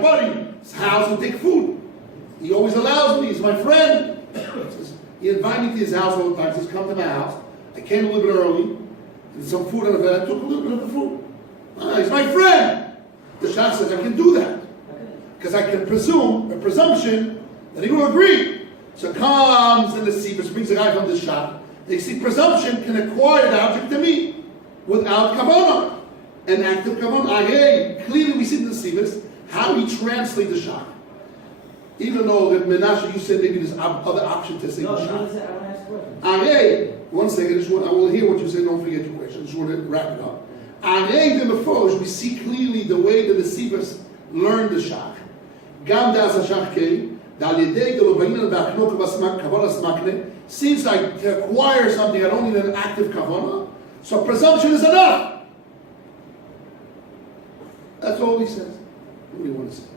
buddy's house and take food? He always allows me, he's my friend. He invited me to his house all the time, he says, come to my house. I came a little bit early, and some food out of it, I took a little bit of the food. He's my friend. The Shach says, I can do that. Because I can presume, a presumption, that he will agree. So comes in the Yeshiva, brings a guy from the Shach. They see presumption can acquire the object to me without kavanah. an active kavanah. Clearly we see in the Sivas how we translate the shach. Even though that Menashe, you said maybe there's other option to say the shach. I want to ask a question. One second, I will hear what you say, don't forget your question. I just want to wrap it up. We see clearly the way that the Sivas learned the shach. Gam das hashach kei, seems like to acquire something I don't need an active kavanah, so presumption is enough. That's all he says. What do you want to say?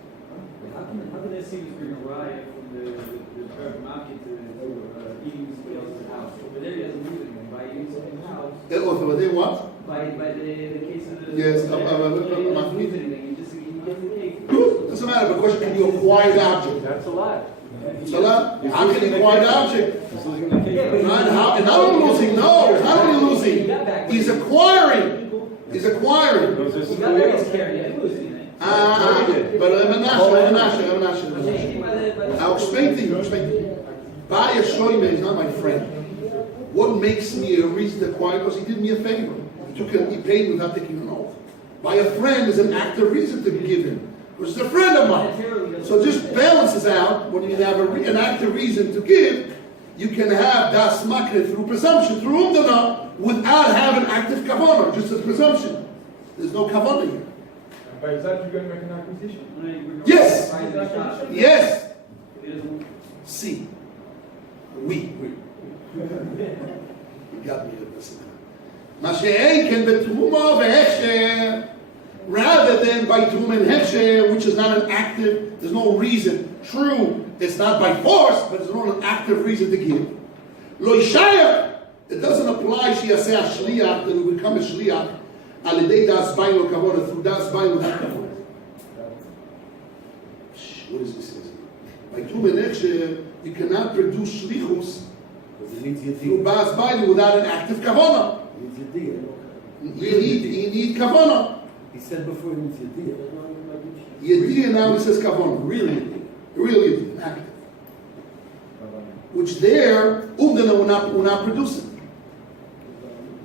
How can they see bring a riot from the third market to eating somebody else's house? Over there he doesn't do anything. By eating somebody's house, Over there what? by the case of the... Yes, he doesn't lose anything. He just he gets the cake. Good. Doesn't matter, but the question, can you acquire the object? That's a lot. It's a lot. How can you acquire the object? He's losing the cake. Yeah, Not only losing, no, it's not only losing. He's acquiring. He's acquiring. He got there, he's carrying it. He didn't lose anything. But I'll explain to you. Baya Shoime is not my friend. What makes me a reason to acquire? Because he did me a favor. He paid me without taking an oath. By a friend is an active reason to give him. Because it's a friend of mine. So it just balances out when you have an active reason to give. You can have das makne through presumption, through umdana, without having active kavanah, just as presumption. There's no kavanah here. By that you're going to make an acquisition? Yes. Yes. See. We got me at this. Rather than by Tum and Hechsher, which is not an active, there's no reason. True, it's not by force, but there's not an active reason to give. Lo Yishaya, it doesn't apply Shiyaseh Shliach, that it will become a Shliach, Alidei Das Bain Lo Kavona, through Das Bain without Kavona. What does this say? By Tum and Hechsher, you cannot produce Shlichus through Bas Bain without an active Kavona. You need Kavona. He said before he needs Yediyah. Yediyah now he says Kavona. Really Yediyah, active. Which there, Umdana will not produce it.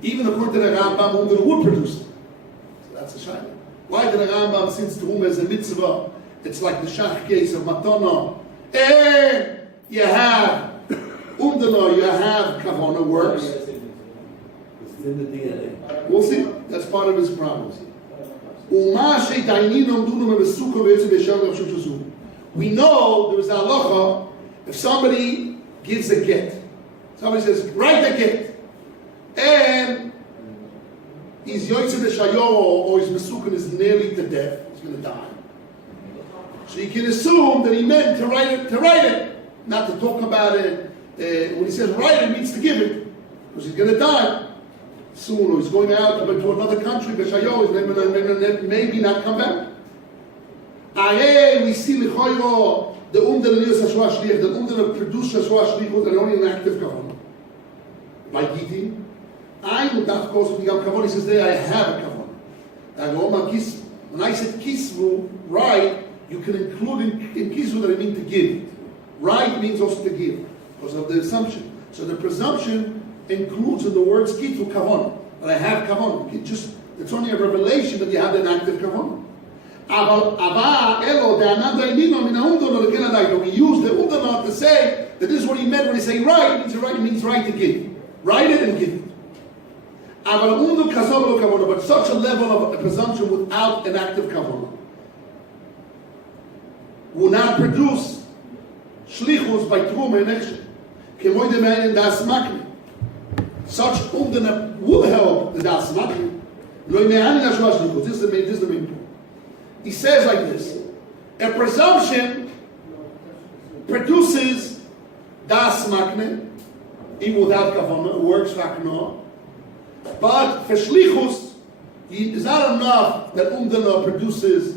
Even according to the Rambam, Umdana would produce it. So that's a shayla. Why did the Rambam, since the Umdana is a mitzvah, it's like the shach case of Matana, and you have Umdana, you have Kavona works. It's in the DNA. We'll see. That's part of his problems. We know there is a halacha if somebody gives a get. Somebody says, write the get. And he's yoytze b'shayo or his mesukah is nearly to death. He's going to die. So you can assume that he meant to write it, not to talk about it. When he says write it, he means to give it. Because he's going to die soon, or he's going out to another country, b'shayo, he's maybe not come back. We see the umdana niyos hashua shliach, the umdana produce hashua shlichut, and only an active kavanah. By Giti, I would not cause to become kavanah. He says there, I have a kavanah. When I said kisvu, right, you can include in kisvu that I mean to give. Right means also to give, because of the assumption. So the presumption includes in the words kitu kavanah, but I have kavanah. It's only a revelation that you have an active kavanah. We use the umdana to say that this is what he meant when he say right. It means right to give. Write it and give it. But such a level of a presumption without an active kavanah will not produce shlichus by truma and action. Such umdana will help the das makne. This is the main point. He says like this: a presumption produces das makne, even without kavanah, works vakno. But for shlichus, it's not enough that umdana produces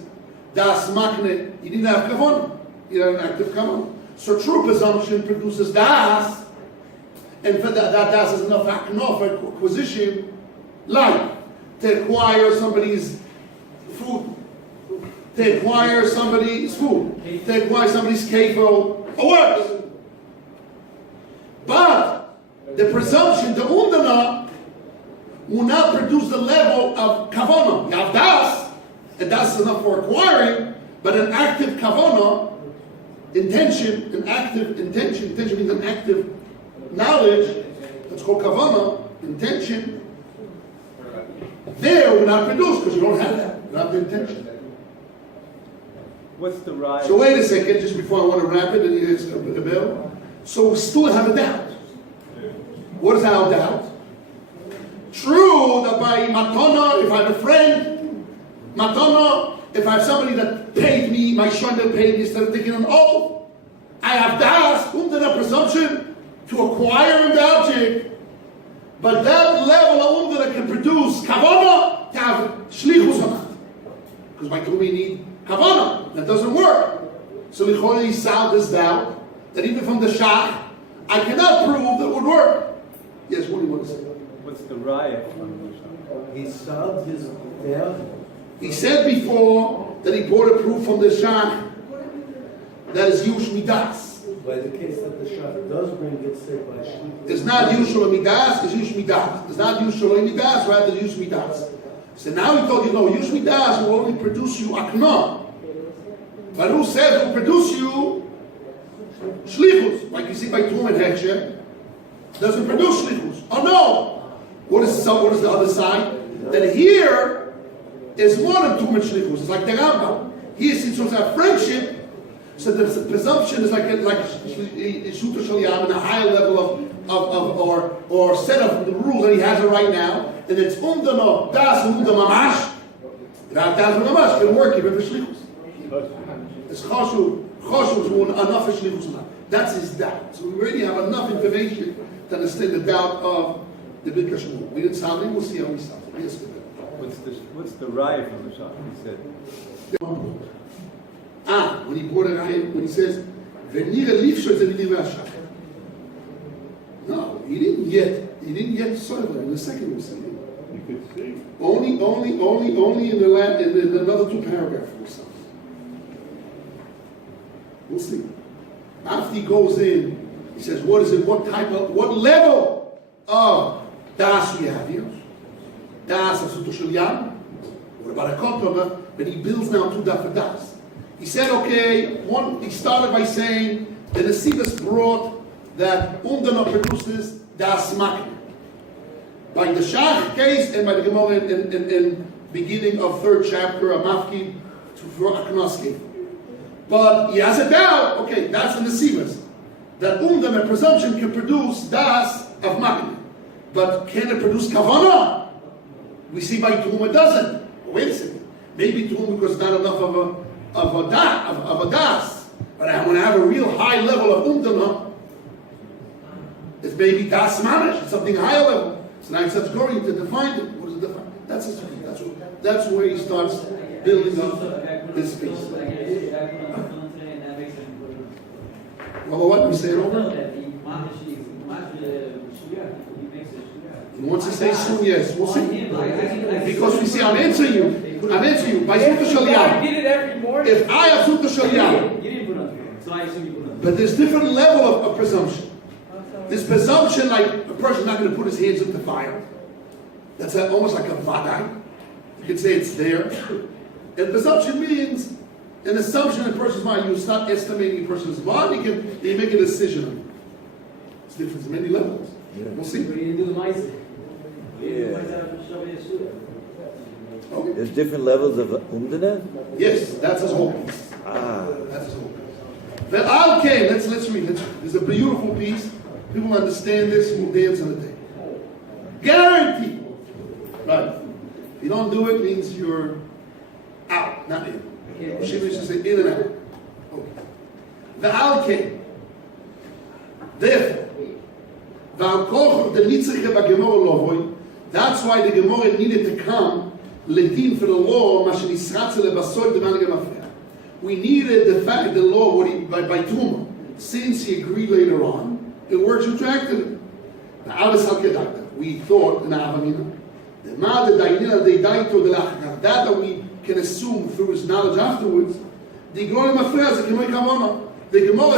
das makne. You didn't have kavanah. You have an active kavanah. So true presumption produces das, and for that das is enough vakno for acquisition, like to acquire somebody's food. To acquire somebody's food, to acquire somebody's kefil, or worse. But the presumption, the umdana, will not produce the level of kavanah. You have das, and das is enough for acquiring, but an active kavanah, intention means an active knowledge, that's called kavanah, intention, there will not produce, because you don't have that, you don't have the intention. What's the right? So wait a second, just before I want to wrap it, and you guys a bell. So we still have a doubt. What is our doubt? True that by matana, if I have a friend, matana, if I have somebody that paid me, my shonder paid me instead of taking an oath, I have das, under the presumption to acquire the object, but that level of under can produce kavanah to have shlichus on it. Because by Tumi need kavanah, that doesn't work. So we solve this doubt that even from the shach, I cannot prove that it would work. Yes, what do you want to say? What's the riot from the shop? He solved his doubt. He said before that he brought a proof from the shach that is Yush Midas. By the case that the shop does bring it, say by Shlichus. It's not Yush Midas, it's Yush Midas. It's not Yush Midas, rather Yush Midas. So now he told you, no, Yush Midas will only produce you akna. But who said it will produce you shlichus? Like you see by Tum and Heksher, doesn't produce shlichus. Oh no! What is the other side? That here is more than Tum and shlichus. It's like the Rambam. Here, since we have friendship, so the presumption is like Shuta Shalyam in a higher level of or set of the rules that he has it right now, and it's no das mamash. That das mamash can work even for shlichus. It's choshu is enough for shlichus. That's his doubt. So we already have enough information to understand the doubt of the big Kashmir. We didn't solve it. We'll see how we solve it. Yes, What's the riot from the shop? He said. When he brought it in, when he says, "Venira lifshot zenira shach." No, he didn't yet solve it. In the second we'll see. You could see. Only in in another two paragraphs we'll solve. We'll see. After he goes in, he says, "What is it? What level of das we have here? Das of Sutushul Yam. What about a komplement?" But he builds now two for das. He said, okay, he started by saying that the Sivas brought that Undana produces das makna. By the Shach case and by the Gemara in beginning of third chapter, a mafki for Aknoski. But he has a doubt, okay, that's in the Sivas, that Undana presumption can produce das of makna. But can it produce kavana? We see by Tuhum it doesn't. Wait a second. Maybe Tuhum because it's not enough of a das. But when I have a real high level of umdana, it's maybe das mamish, it's something higher level. So now he starts going to define it. What is it define? That's where he starts building up his piece. Well, what we say it over? He wants to say soon, yes. We'll see. Because we see, I'm answering you. By Zuta Shalyam. did it every morning. If I have Zuta Shalyam. You didn't put on here, so I assume you put on. But there's different level of presumption. There's presumption like a person's not going to put his hands in the fire. That's almost like a vaday. You can say it's there. And presumption means an assumption in a person's mind. You start estimating a person's mind. You make a decision. It's different. There's many levels. Yeah. We'll see. You didn't do the mice. Okay. There's different levels of umdana? Yes, that's his whole piece. Ah. That's his whole piece. Okay, let's read. It's a beautiful piece. People understand this, will dance on the day. Guaranteed. Right. If you don't do it, it means you're out, not in. Shiva used to say in and out. Okay. The al came. Therefore, that's why the Gemara needed to come ledin for the law. We needed the fact the law by Tuma. Since he agreed later on, it works retroactively. We thought in Avamina that we can assume through his knowledge afterwards. The Gemara's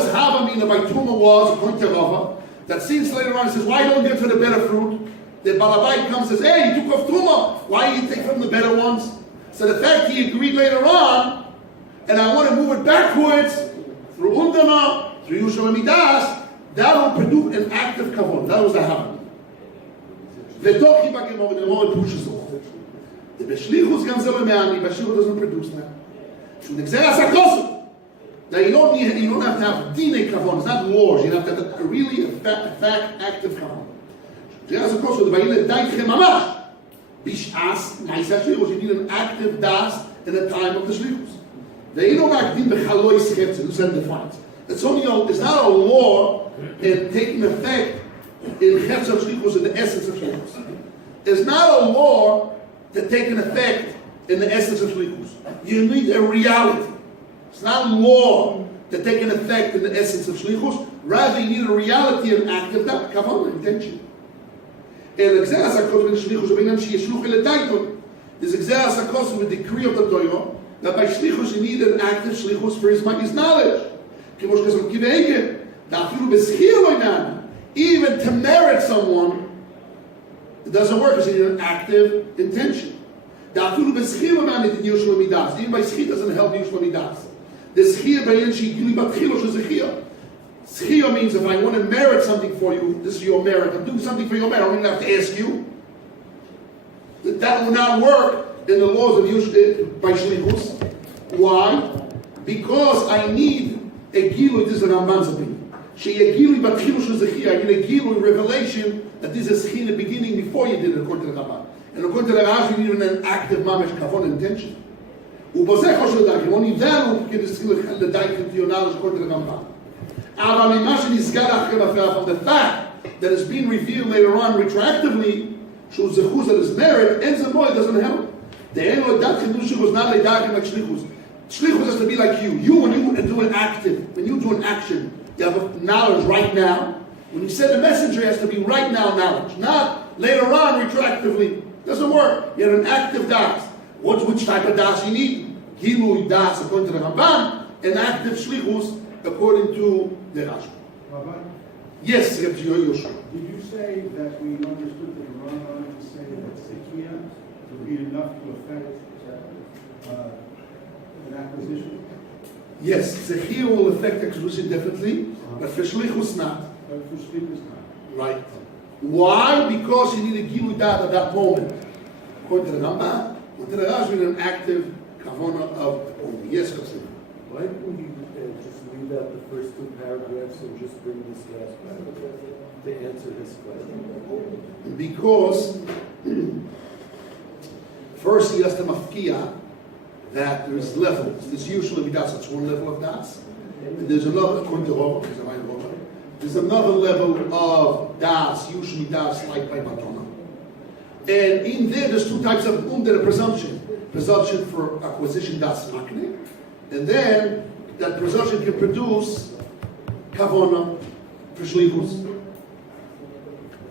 Havamina by Tuma was according to Rava, that since later on it says, why don't you get for the better fruit? The Balabai comes and says, hey, you took off Truma. Why did you take from the better ones? So the fact he agreed later on, and I want to move it backwards, through Undana, through Yushal Midas, that will produce an active kavon. That was the Haman. The Dochi Bakemor, the more it pushes off. The Beshlichus Ganzel Me'ani, Beshlichus doesn't produce that. So the Xeras HaKosov, that you don't have to have Dine kavon, it's not laws, you have to have a really fact active kavon. Xeras HaKosov, the Vayile Daitche Mamash, Bish'as, Ma'isa Shlichus, you need an active das in the time of the Shlichus. They don't act in the Chalois Chetzer, who said defines. It's not a law in taking effect in Chetzer Shlichus, in the essence of Shlichus. It's not a law to take an effect in the essence of Shlichus. You need a reality. It's not law to take an effect in the essence of Shlichus. Rather, you need a reality and active kavanah, intention. And the Xeras HaKosov in Shlichus, B'inyan Sheyeshluch ele Taiton, is Xeras HaKosov with the decree of the Torah, that by Shlichus you need an active Shlichus for his knowledge. Even to merit someone, it doesn't work because you need an active intention. Even by Schir doesn't help Yushma Midas. The Schir means if I want to merit something for you, this is your merit. I'm doing something for your merit. I don't even have to ask you. That will not work in the laws of by Shlichus. Why? Because I need a Gilui, this is the Ramban's opinion. I need a Gilui revelation that this is in the beginning before you did it, according to the Ramban. And according to the Rosh, you need an active mamash kavon intention. Only then will get the dike into your knowledge according to the Ramban. From the fact that it's being revealed later on retroactively, shows the chuz that is merit, and the boy doesn't help. The end of that chidush was not like dark like shlichus. Shlichus has to be like you. You, when you do an active, when you do an action, you have knowledge right now. When you send a messenger, it has to be right now knowledge, not later on retroactively. Doesn't work. You have an active das. Which type of das you need? Gilui das according to the Ramban, and active shlichus according to the Rosh. Rabbi, Yes, Reb Yoshua. did you say that we understood the Rambam to say that Sekia would be enough to affect an acquisition? Yes, Zechir will affect acquisition definitely, but for shlichus not. But for sleepers not. Right. Why? Because you need a gilui dat at that moment. According to the Rambam, according to the Rosh, we need an active kavana of only. Yes, Chassid. Why don't we just read out the first two paragraphs and just bring this last paragraph to answer this question? Because first he has to mafkia that there's levels. There's usually das, that's one level of das. And there's another, according to Rosh, there's another level of das, usually das, like by Matona. And in there, there's two types of presumption. Presumption for acquisition das makne, and then that presumption can produce kavona for shlichus.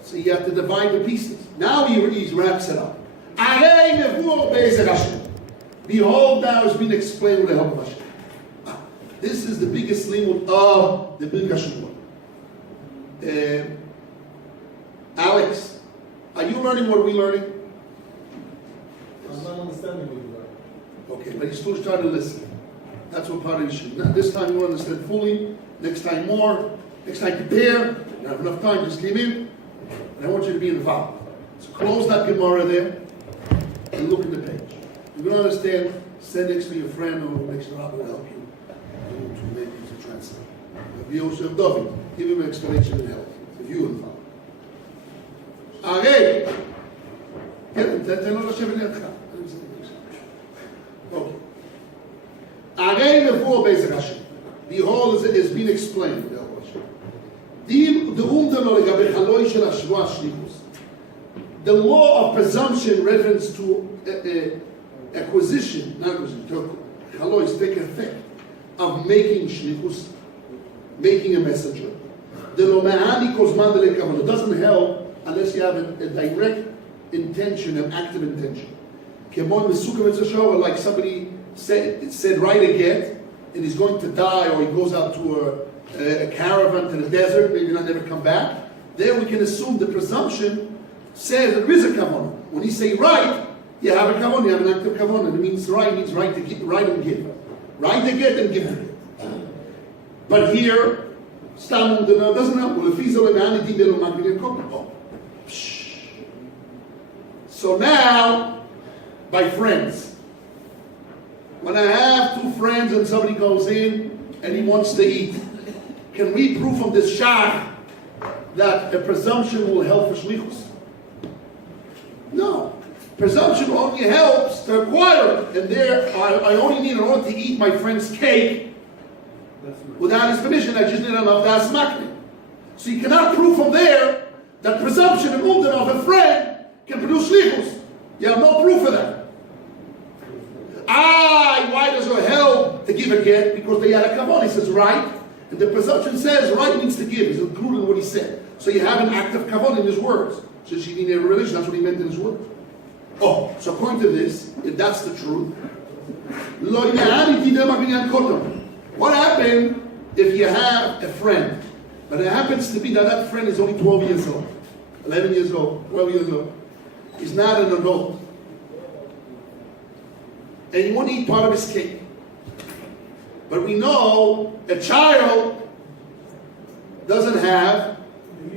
So you have to divide the pieces. Now he wraps it up. Behold, now has been explained with the help of Hashem. This is the biggest limud of the Birkat Shuvah. Alex, are you learning what we're learning? I'm not understanding what you are. Okay, but you're still trying to listen. That's what part of the issue. Now, this time you understand fully, next time more, next time prepare. You have enough time, just came in, and I want you to be involved. So close that Gemara there, and look at the page. If you don't understand, send next to your friend or next to Rabbi will help you to make you to translate. Rabbi Yosef David, give him an explanation and help. If you involved. Okay. תן לו לשבת לידך. Okay. Again, the four basic Hashem. Behold, it has been explained. The law of presumption reference to acquisition, not acquisition, to chalois, take effect of making shlichus, making a messenger. The it doesn't help unless you have a direct intention, an active intention. Like somebody said write a get, and he's going to die, or he goes out to a caravan to the desert, maybe not never come back. There we can assume the presumption says there is a kavanah. When you say right, you have a kavanah, you have an active kavanah. It means right to give, right and give. Right to get and give to get. But here, stam doesn't help. Well, if he's a man, he didn't make it oh. So now, by friends, when I have two friends and somebody goes in and he wants to eat, can we prove from this shach that a presumption will help for shlichus? No. Presumption only helps to acquire it. And there, I only need in order to eat my friend's cake without his permission. I just need enough das makne. So you cannot prove from there that presumption and umdan of a friend can produce shlichus. You have no proof of that. Why does it help to give a get? Because they had a kavanah. He says right, and the presumption says right means to give. It's included in what he said. So you have an active kavanah in his words. Since he didn't have a religion, that's what he meant in his words. Oh, so according to this, if that's the truth, what happened if you have a friend, but it happens to be that that friend is only 12 years old, 11 years old, 12 years old. He's not an adult. And you want to eat part of his cake. But we know a child doesn't have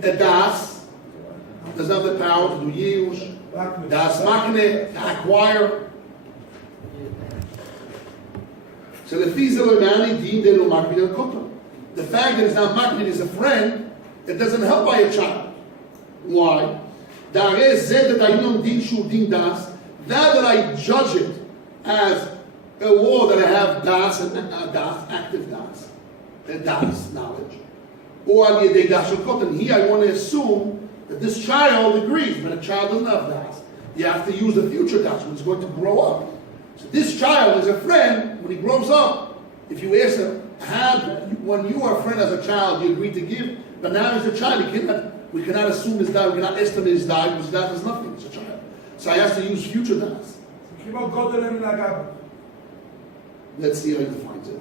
a das, doesn't have the power to do yish, das makne, to acquire. So the fact that it's not makne is a friend, it doesn't help by a child. Why? Now that I judge it as a law that I have das and das, active das, a das knowledge, or here I want to assume that this child agrees. When a child doesn't have das, you have to use the future das when it's going to grow up. So this child is a friend when he grows up. If you ask him, when you are a friend as a child, you agree to give, but now as a child, we cannot assume his das, we cannot estimate his das, because das is nothing, it's a child. So I have to use future das. Let's see how he defines it.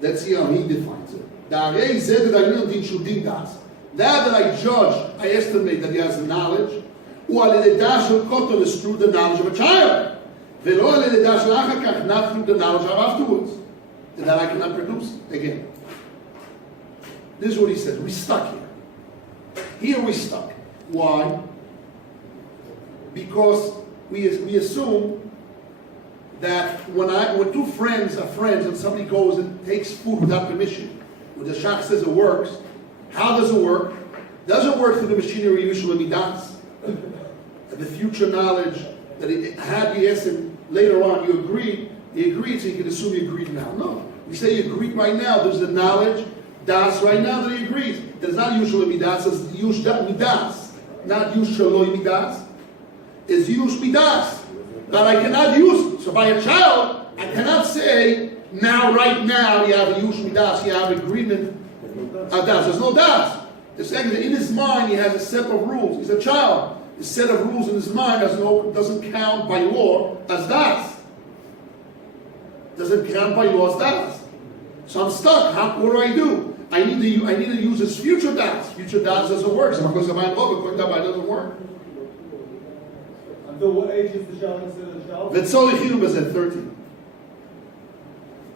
Let's see how he defines it. Now that I judge, I estimate that he has knowledge, is through the knowledge of a child. Not through the knowledge of afterwards. That I cannot produce. Again. This is what he says. We're stuck here. Here we're stuck. Why? Because we assume that when two friends are friends and somebody goes and takes food without permission, when the shach says it works, how does it work? It doesn't work through the machinery usually midas. The future knowledge that had you asked him later on, you agreed, he agreed, so you can assume he agreed now. No. We say he agreed right now, there's the knowledge, das right now that he agrees. It's not usually midas, it's yush midas. Not yush shaloi midas. It's yush midas. But I cannot use, so by a child, I cannot say, right now, you have a yush midas, you have agreement of das. There's no das. The second, in his mind, he has a set of rules. He's a child. The set of rules in his mind doesn't count by law as das. Doesn't count by law as das. So I'm stuck. What do? I need to use his future das. Future das doesn't work. So because of my law, it doesn't work. Until what age is the child considered a child? Vetzol is at 13.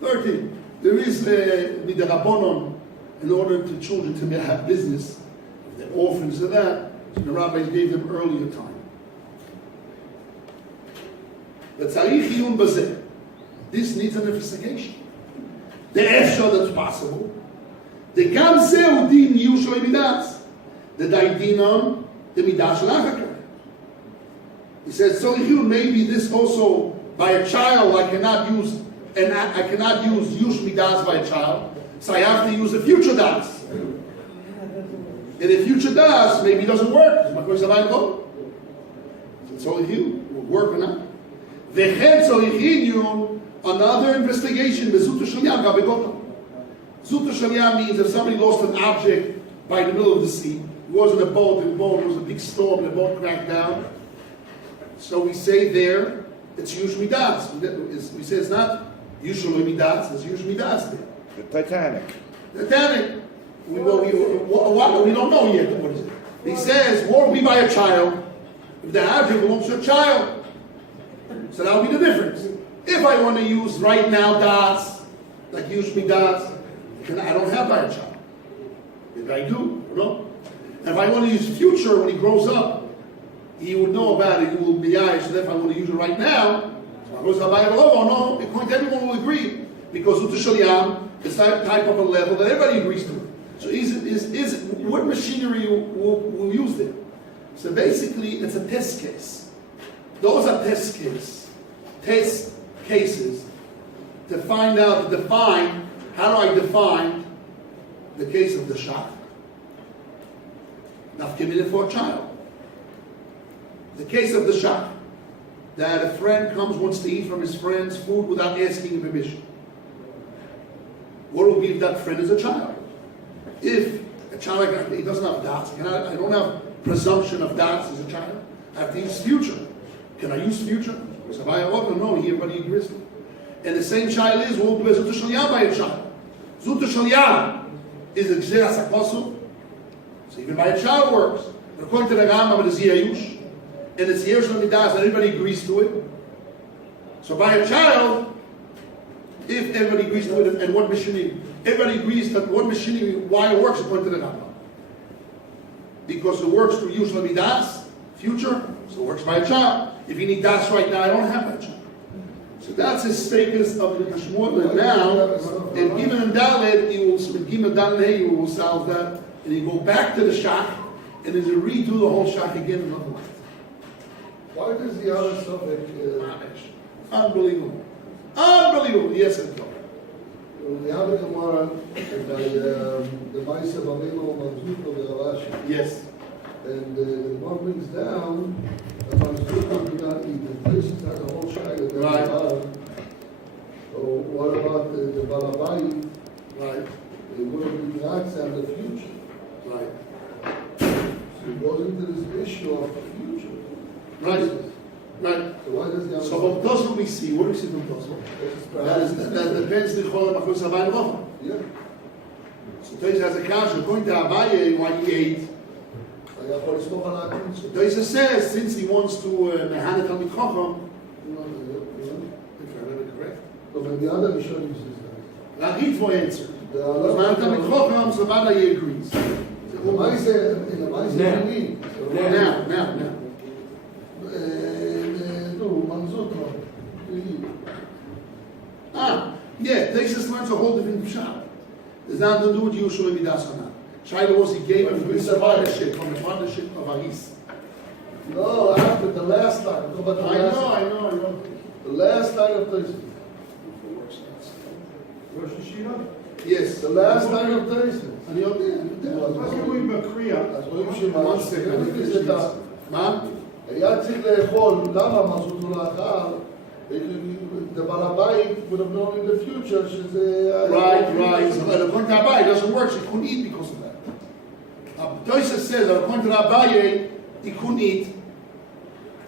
13. There is the Rabbonon, in order to children to have business, the orphans and that, so the rabbis gave them earlier time. This needs an investigation. The efshar that's possible. The gam zeu din usually midas. The daidinon the midas lachakar. He says, so maybe this also by a child I cannot use yush midas by a child, so I have to use the future das. And the future das maybe doesn't work. So will work or not. Another investigation. Zuta Shalyam means if somebody lost an object by the middle of the sea, it wasn't a boat, there was a big storm, and the boat cracked down. So we say there, it's Yush Midas. We say it's not usually Midas, it's Yush Midas there. The Titanic. We don't know yet what is it. He says, won't be by a child, If the object belongs to a child, so that would be the difference. If I want to use right now dots, like use me dots, I don't have by a child. If I do, no. And if I want to use future when he grows up, he would know about it, he will be eyes, so if I want to use it right now, no, everyone will agree, because Utashaliam is that type of a level that everybody agrees to. So what machinery will use there? So basically, it's a test case. Those are test cases to find out, to define, how do I define the case of the shach? Nafkemina for a child. The case of the shach, that a friend comes, wants to eat from his friend's food without asking permission. What will be if that friend is a child? If a child, he doesn't have dots, I don't have presumption of dots as a child. I have to use future. Can I use future? No, everybody agrees. And the same child is, will do a Zuta Shalyam by a child. Zuta Shalyam is a Gzeras HaKosov. So even by a child works. But according to the Rambam, it is Yeyush. And it's Yerush Lamidas, and everybody agrees to it. So by a child, if everybody agrees to it, and what machinery, everybody agrees that what machinery, why it works according to the Rambam. Because it works through Yerush Lamidas, future, so it works by a child. If you need das right now, I don't have that child. So that's his status of the Kashmur. And now, in Gimel and Dalet, he will solve that, and he go back to the shach, and then redo the whole shach again another way. Why does the other subject, Unbelievable. Unbelievable. Yes, and no. the other Gemara, by the Maisa Babino Manzuko the Rashi, Yes. and the Gemara brings down the Manzuko did not eat. The places had a whole shayla. Right. So what about the Balabai? Right. They would be nuts and the future. Right. So it goes into this issue of the future. Right. Right. So why does the other So from Tosfot we see, what do we see from Tosfot? That depends on the Chol Machus Abayim Rocha. Yeah. So Tosfot has a kasha, according to Abaye, why he ate. I got what it's called on that. So Tosfot says, since he wants to Mehanet Talmid Chacham, if I remember correct, So when the other Rishonim says that. Ritvo answered. The Because Mehanet Talmid Chacham, so Abaye agrees. The Maisa, in the Maisa Now. Yemim. Now. No, Manzuko. Yeah, Tosfot learns a whole different pshat. There's nothing to do with Yerushalayim Midas or not. Shaila was he gave him his partnership from the partnership of Aris. No, after the last line. Go back to the I last know, line. I know. The last line of Tosfot. Rosh Hashanah? Yes. The last line of Tosfot. אני יודע. מה זה רואים בקריאה? אז רואים שמה, One second. מה? היה צריך לאכול, למה מסעו אותו לאחר? The Balabait would have known in the future שזה... Right. But according to Abaye, it doesn't work. He couldn't eat because of that. Tosfot says that according to Abaye, he couldn't eat.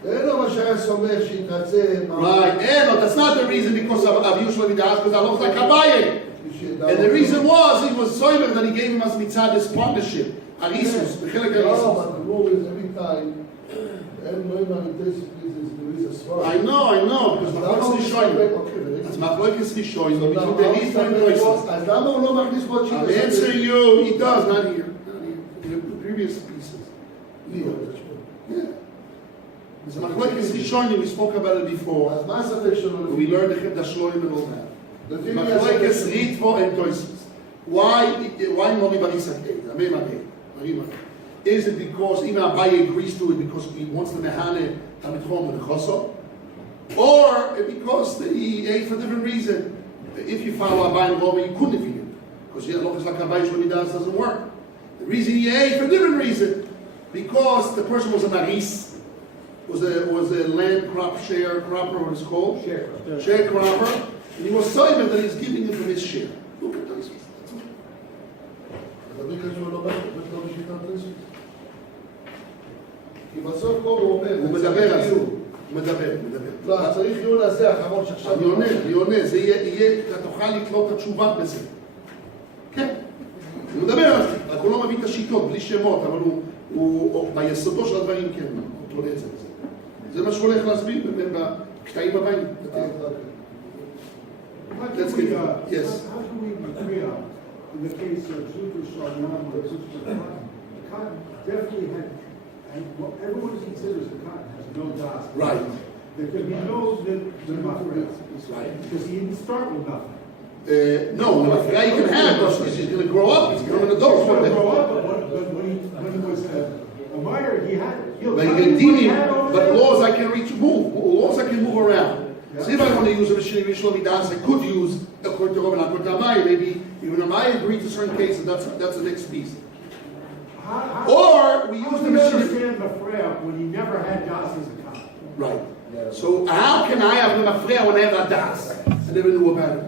אין לו מה שהיה סומך שיתנצל. Right. No, that's not the reason because of Yerushalayim Midas, because I looked like Abaye. And the reason was, he was soiler that he gave him as mitzvah this partnership. Arisus, the Chilek No, Arisus. but the rule is every time, and no one there is a sword. I know, because Machlokes Rishonim. That's Machlokes Rishonim, between the Ritva and Tosfot. אז למה הוא לא מכניס פה I'm answering you, he does, not here. In the previous pieces. Yeah. It's Machlokes Rishonim, we spoke about it before. אז מה הספק שלו? We learned the Chet Shloim and all that. The thing Machlokes Ritva and Tosfot. Why Mori Barisak ate? Is it because even Abaye agrees to it because he wants the Mehane Talmid Chacham with the Choso? Or because he ate for a different reason? If you follow Abaye and Rova, you couldn't have eaten. Because Yalokis like Abaye what he does doesn't work. The reason he ate for a different reason, because the person was a Maris, was a land crop sharecropper, what it's called? Sharecropper. And he was Simon that he's giving him from his share. Look at this. כי בסוף פה הוא אומר, הוא מדבר על זה. הוא מדבר. לא, צריך דיון הזה האחרון שעכשיו... אני עונה, זה יהיה, אתה תוכל לקלוט את התשובה בזה. כן, הוא מדבר על זה, רק הוא לא מביא את השיטות, בלי שמות, אבל הוא ביסודו של הדברים כן, הוא תולה את זה בזה. זה מה שהוא הולך להסביר בקטעים הבאים. How Let's can we, get- yes. how can we agree on, in the case of Zutra Shalom or Zutra Cotton? Cotton definitely had, and what everyone considers the cotton has no das. Right. There could be no mafreya. Right. Because he didn't start with nothing. No, the guy you can have, because he's going to grow up, he's going to become an adult. He's going to grow up, but when he was a minor, he had, But you can deem him, but laws I can laws I can move around. So if I want to use a Rishon Midas, I could use according to Rabban according to Amaya, maybe even Amaya agreed to certain cases, that's the next piece. Or we use the How Rishon. do you understand mafreya when he never had das as a cotton? Right. So how can I have the mafreya when I have a das? I never knew about it.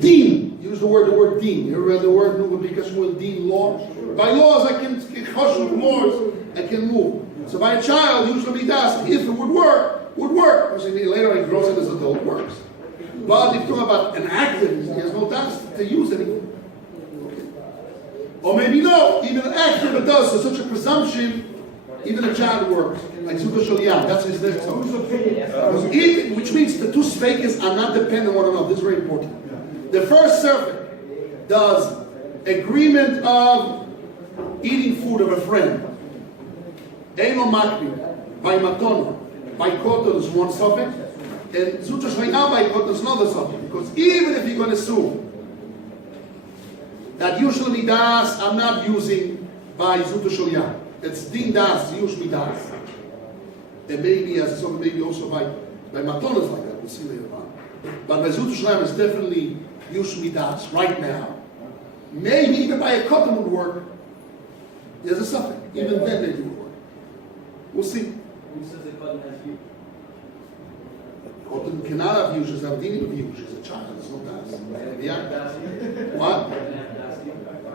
Deen. Use the word deen. You ever read the word because deen law? By laws I can laws I can move. So by a child, usually das, if it would work. Because later he grows up as an adult, works. But if you talk about an active, he has no das to use anything. Okay. Or maybe no, even an active it does. So such a presumption, even a child works. Like Zuta Shaliyah, that's his next song. Which means the two speakers are not dependent on one another. This is very important. The first servant does agreement of eating food of a friend. Eino Makbi, by Matona, by Kotel is one subject, and Zuta Shaliyah by Kotel is another subject. Because even if you're going to assume that usually das I'm not using by Zuta Shaliyah, it's Din das, usually das. And maybe also by Matonas like that, we'll see later on. But by Zuta Shaliyah it's definitely usually das right now. Maybe even by a cotton would work. There's a suffix. Even then maybe would work. We'll see. Who says the cotton has you? Cotton cannot have use, she's not dealing with you, she's a child, it's not das. Yeah. What?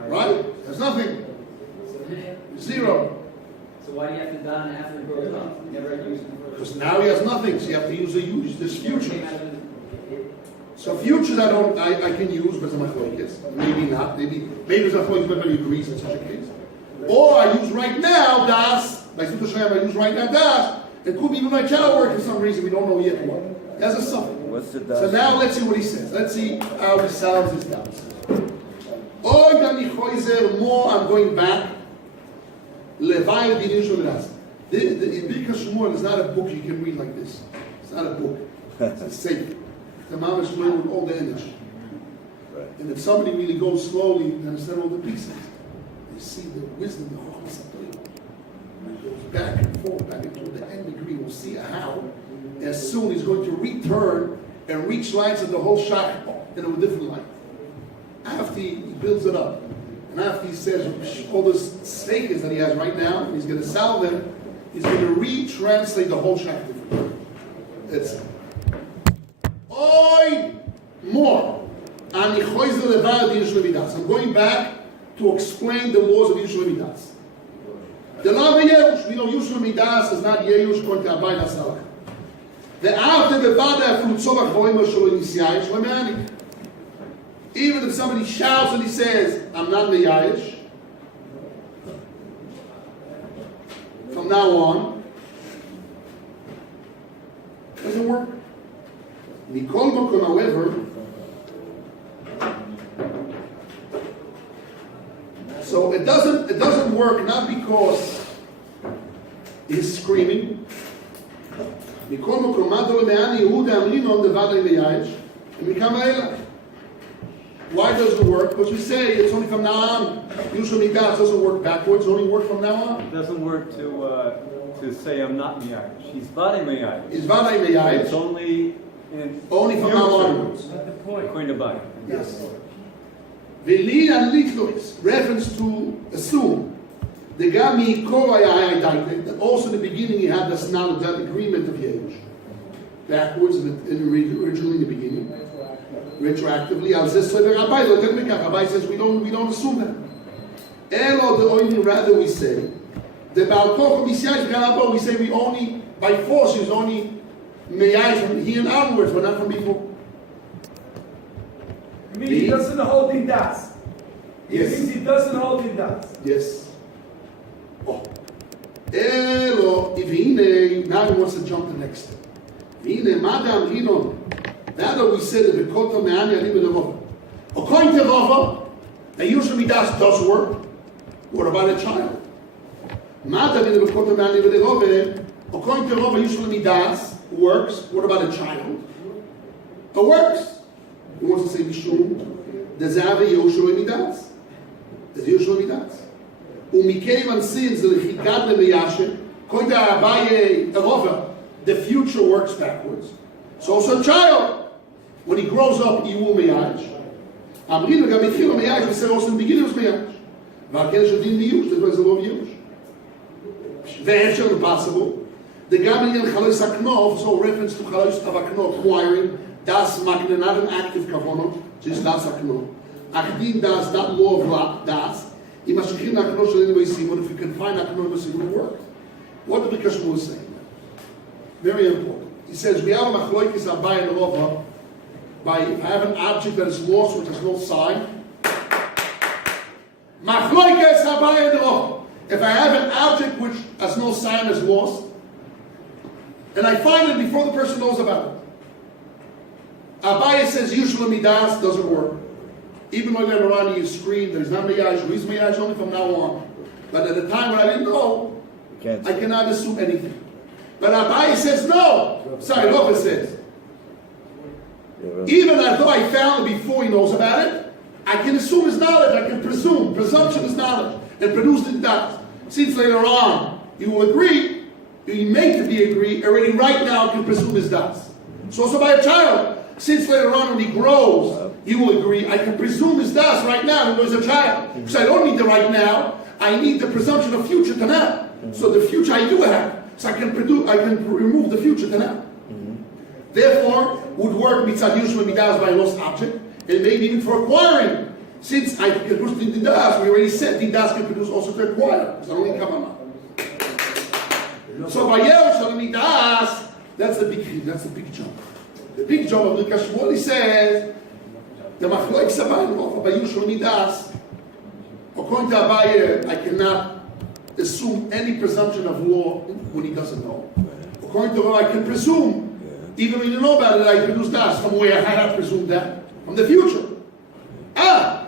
Right? There's nothing. Zero. So why do you have to don after it grows up? You never had to use it before. Because now he has nothing, so you have to use this future. So futures I can use, but maybe not. Maybe there's a point where he agrees in such a case. Or I use right now das. By Zuta Shaliyah I use right now das. It could be even my child work for some reason we don't know yet what. That's a something. What's the das? So now let's see what he says. Let's see how he sounds his das. Oh, more I'm going back. Levayel Dinin Shel Das. The Birkas Shmuel is not a book you can read like this. It's not a book. It's a safe. The Mamash learn with all the energy. Right. And if somebody really goes slowly and understand all the pieces, they see the wisdom, the Chochmas HaTorah. And it goes back and forth, back and forth. The end degree, we'll see how, as soon he's going to return and reach lines of the whole Shach in a different light. After he builds it up, and after he says all the stakers that he has right now, he's going to sell them, he's going to retranslate the whole Shach differently. It's Oy more. I'm going back to explain the laws of Yeshua Midas. The law of Yerush, we know Yeshua Midas is not Yerush going to Abayt HaSalach. The after the Vada from Tzolach Voimer Sholo Nisyayish Lemani. Even if somebody shouts and he says, I'm not Meyayish, from now on, it doesn't work. Mikol Mokom, however, so it doesn't work not because he's screaming. Mikol Mokom, Madol Me'ani Yehuda Amrinon Devadei Meyayish, and Mikama Elah. Why does it work? Because we say it's only from now on. Usually God doesn't work backwards, it only works from now on. It doesn't work to say I'm not Meyayish. He's Vadei Meyayish. It's Vadei Meyayish. It's only from now onwards. That's the point. According to Bible. Yes. V'li and litlois, reference to assume. The Gami Koraya that also in the beginning he had this knowledge, that agreement of Yerush. Backwards, originally in the beginning. Retroactively, Rabbi says we don't assume that. Elo the only rather we say the Baal Koch we say we only by force is only Meyayish from here and onwards, but not from before. You mean he doesn't hold in das? Yes. It means he doesn't hold in das. Yes. Oh. Elo, Ivine, now he wants to jump the next step. Ivine, Madam Rinon. Now that we said that the Kota Me'ani Ali Ben Rova. According to Rova, a Yushal Midas does work. What about a child? Madam in the Kota Me'ani Ben Rova, according to Rova, Yushal Midas works. What about a child? It works. He wants to say Mishum. Does it have a Yushal Midas? Does Yushal Midas? Umikevan sins the Chikad Leviyashin, according to Abaye Rova, the future works backwards. So also a child, when he grows up, he will meyash. Amrinu gam itchilo meyash, we said also in the beginning was meyash. V'aken shodim miyush, that's why it's a law of yush. Ve'efshel impossible. The gam in chalos haknov, so reference to chalos of haknov, acquiring, das makne, not an active kavonot, just das haknov. Achdin das, that law of das. Imashichin haknov shalin v'yisimon, if you can find haknov v'yisimon, it worked. What did the Kashmur say? Very important. He says, we have a machloikis Abaye and Rova. By if I have an object that is lost which has no sign. Machloikis Abaye and Rova. If I have an object which has no sign, is lost, and I find it before the person knows about it. Abaye says usually midas doesn't work. Even though later on you scream, there's not miyash, he's miyash only from now on. But at the time when I didn't know, I cannot assume anything. But Abaye says no. Sorry, Rova says. Even though I found it before he knows about it, I can assume his knowledge. I can presume. Presumption is knowledge. And produce it does. Since later on he will agree, he may to be agree, already right now can presume his does. So also by a child. Since later on when he grows, he will agree, I can presume his does right now when he's a child. Because I don't need the right now. I need the presumption of future to now. So the future I do have. So I can remove the future to now. Therefore, would work mitzad yushma midas by a lost object, and maybe even for acquiring. Since I can produce the didas, we already said didas can produce also to acquire. It's not only kavanah. So by yerushal midas, that's the big jump. The big jump of the Kashmur, he says, the machloek sabayim by yushal midas. According to Abaye, I cannot assume any presumption of law when he doesn't know. According to Rava, I can presume, even when you know about it, I produce das. From where I have presumed that? From the future.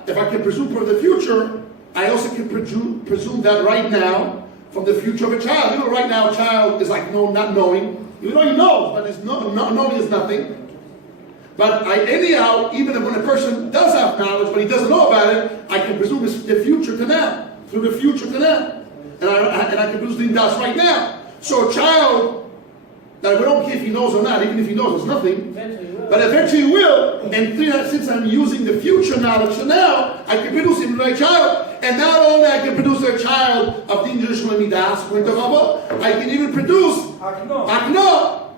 If I can presume from the future, I also can presume that right now from the future of a child. You know, right now a child is like not knowing. Even though he knows, but his knowing is nothing. But anyhow, even when a person does have knowledge, but he doesn't know about it, I can presume it's the future to now. Through the future to now. And I can presume das right now. So a child, that we don't care if he knows or not, even if he knows, it's nothing. But eventually he will. And since I'm using the future knowledge to now, I can produce him a child. And not only I can produce a child of Din Jerusalem Midas, I can even produce Akno,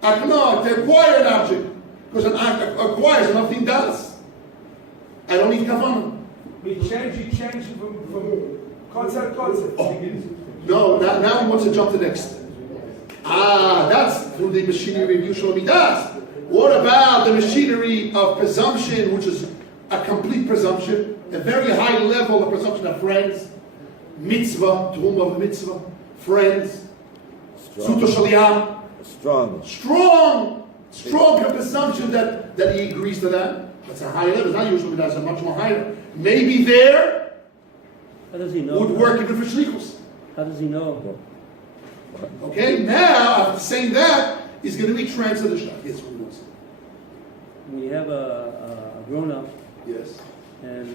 to acquire an object. Because an act acquires nothing does. I don't need kavanah. We change from concept. No, now he wants to jump to the next. That's through the machinery of Yushal Midas. What about the machinery of presumption, which is a complete presumption, a very high level of presumption of friends, mitzvah, trum of mitzvah, friends, suto shaliyam, strong presumption that he agrees to that. That's a high level. It's not Yushal Midas, it's much more higher. Maybe there How does he know? would work even for shlichus. How does he know? Okay, now after saying that, he's going to be translated. Yes, what was it? When you have a grown-up, Yes. and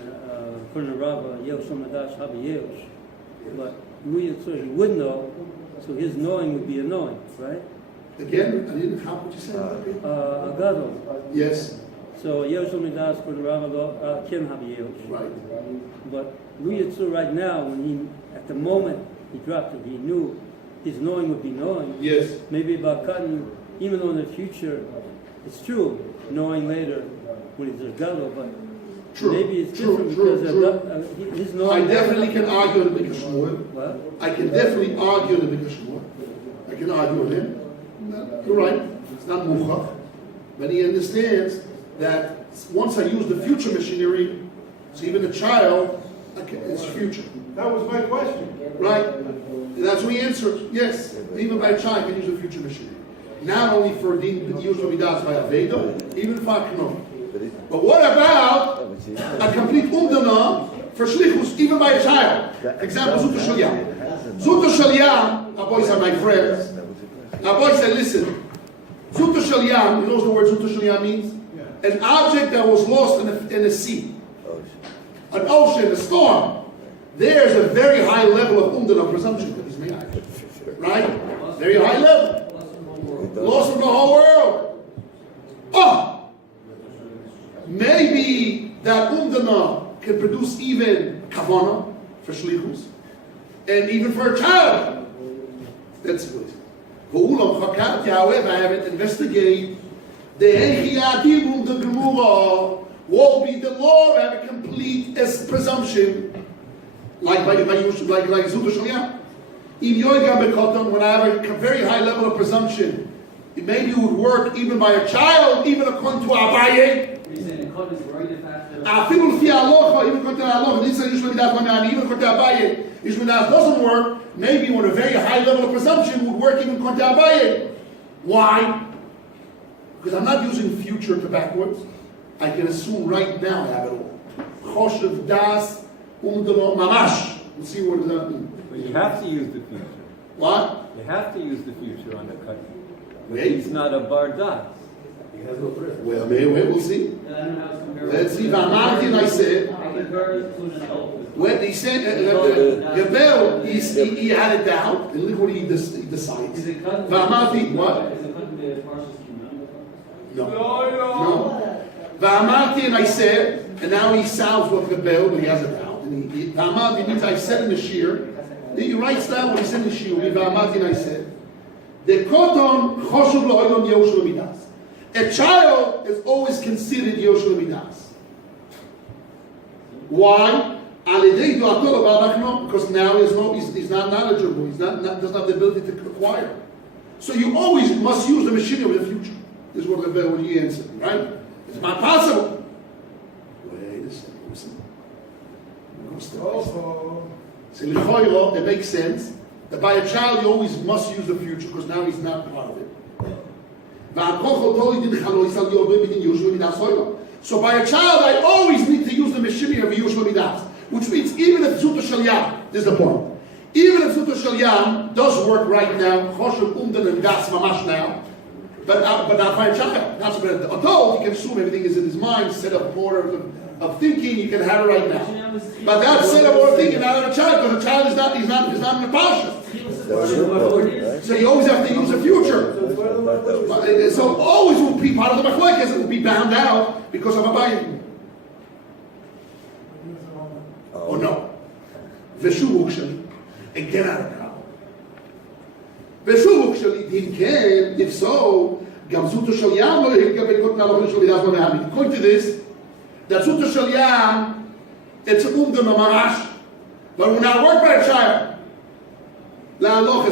according to Rava, Yehush Madash Haba Yehush, but so he would know, so his knowing would be a knowing, right? Again, I didn't have what you said. A gadol. Yes. So Yehush Madash according to Rava Ken Haba Yehush. Right. But Yitzu right now, when at the moment he dropped it, he knew his knowing would be knowing. Yes. Maybe about cutting, even though in the future, it's true, knowing later when he's a gadol, but True. maybe it's True. different True. because his knowing. I definitely can argue with the Kashmur. What? I can definitely argue with the Kashmur. I can argue with him. You're right. It's not muchach, but he understands that once I use the future machinery, so even a child, is future. That was my question. Right? And that's what he answered. Yes, even by a child can use a future machinery. Not only for din usual midas by Avedo, even for Aknon. But what about a complete umdana for shlichus, even by a child? Example, Zuta Shalyam. Zuta Shalyam, our boys are my friends. Our boys said, listen, Zuta Shalyam, you know what the word Zuta Shalyam means? An object that was lost in a sea, an ocean, a storm. There's a very high level of umdana presumption that is made. Right? Very high level. Lost from the whole world. Oh! Maybe that umdana can produce even kavana for shlichus, and even for a child. That's good. However, I haven't investigated the Echiadim the Gemura will be the law to have a complete presumption, like Zuta Shalyam. In Yoga Bekoton, when I have a very high level of presumption, it maybe would work even by a child, even according to Abaye. Even according to Aloha, even according to Abaye, Ishmael doesn't work. Maybe with a very high level of presumption would work even according to Abaye. Why? Because I'm not using future to backwards. I can assume right now I have it all. Choshev das mamash. We'll see what does that mean. But you have to use the future. What? You have to use the future on the cut. Wait. He's not a bar das. He has no preference. Well, we'll see. Let's see. Vamartin, I said. When he said, Gebel, he had it down, and look what he decides. Vamartin, what? No. Vamartin, I said, and now he sounds what Gebel, but he has it down. Vamartin means I said in the Shiur. He writes down what he said in the Shiur. Vamartin, I said. The koton choshuv lo'olam yoshua midas. A child is always considered yoshua midas. Why? Because now he's not knowledgeable. He's not doesn't have the ability to acquire. So you always must use the machinery of the future. This is what he answered, right? It's not possible. Wait a second. Listen. So it makes sense that by a child you always must use the future because now he's not part of it. So by a child I always need to use the machinery of Yushua Midas, which means even if Zuta Shalyam, this is the point, even if Zuta Shalyam does work right now, Choshev Umdan and Das Mamash now, but not by a child. Not so bad. An adult, you can assume everything is in his mind, set up order of thinking, you can have it right now. But that set up order of thinking, not in a child, because a child is not in the pasha. So you always have to use the future. So always will be part of the machlekes, it will be bound out because of a bayim. Oh no. Veshuvuk shali. Again out of problem. Veshuvuk shali din ken, if so, gam Zuta Shalyam lo yehikabel kot naloch l'shol midas lo mehamid. According to this, that Zuta Shalyam, it's a umdana mamash, but will not work by a child.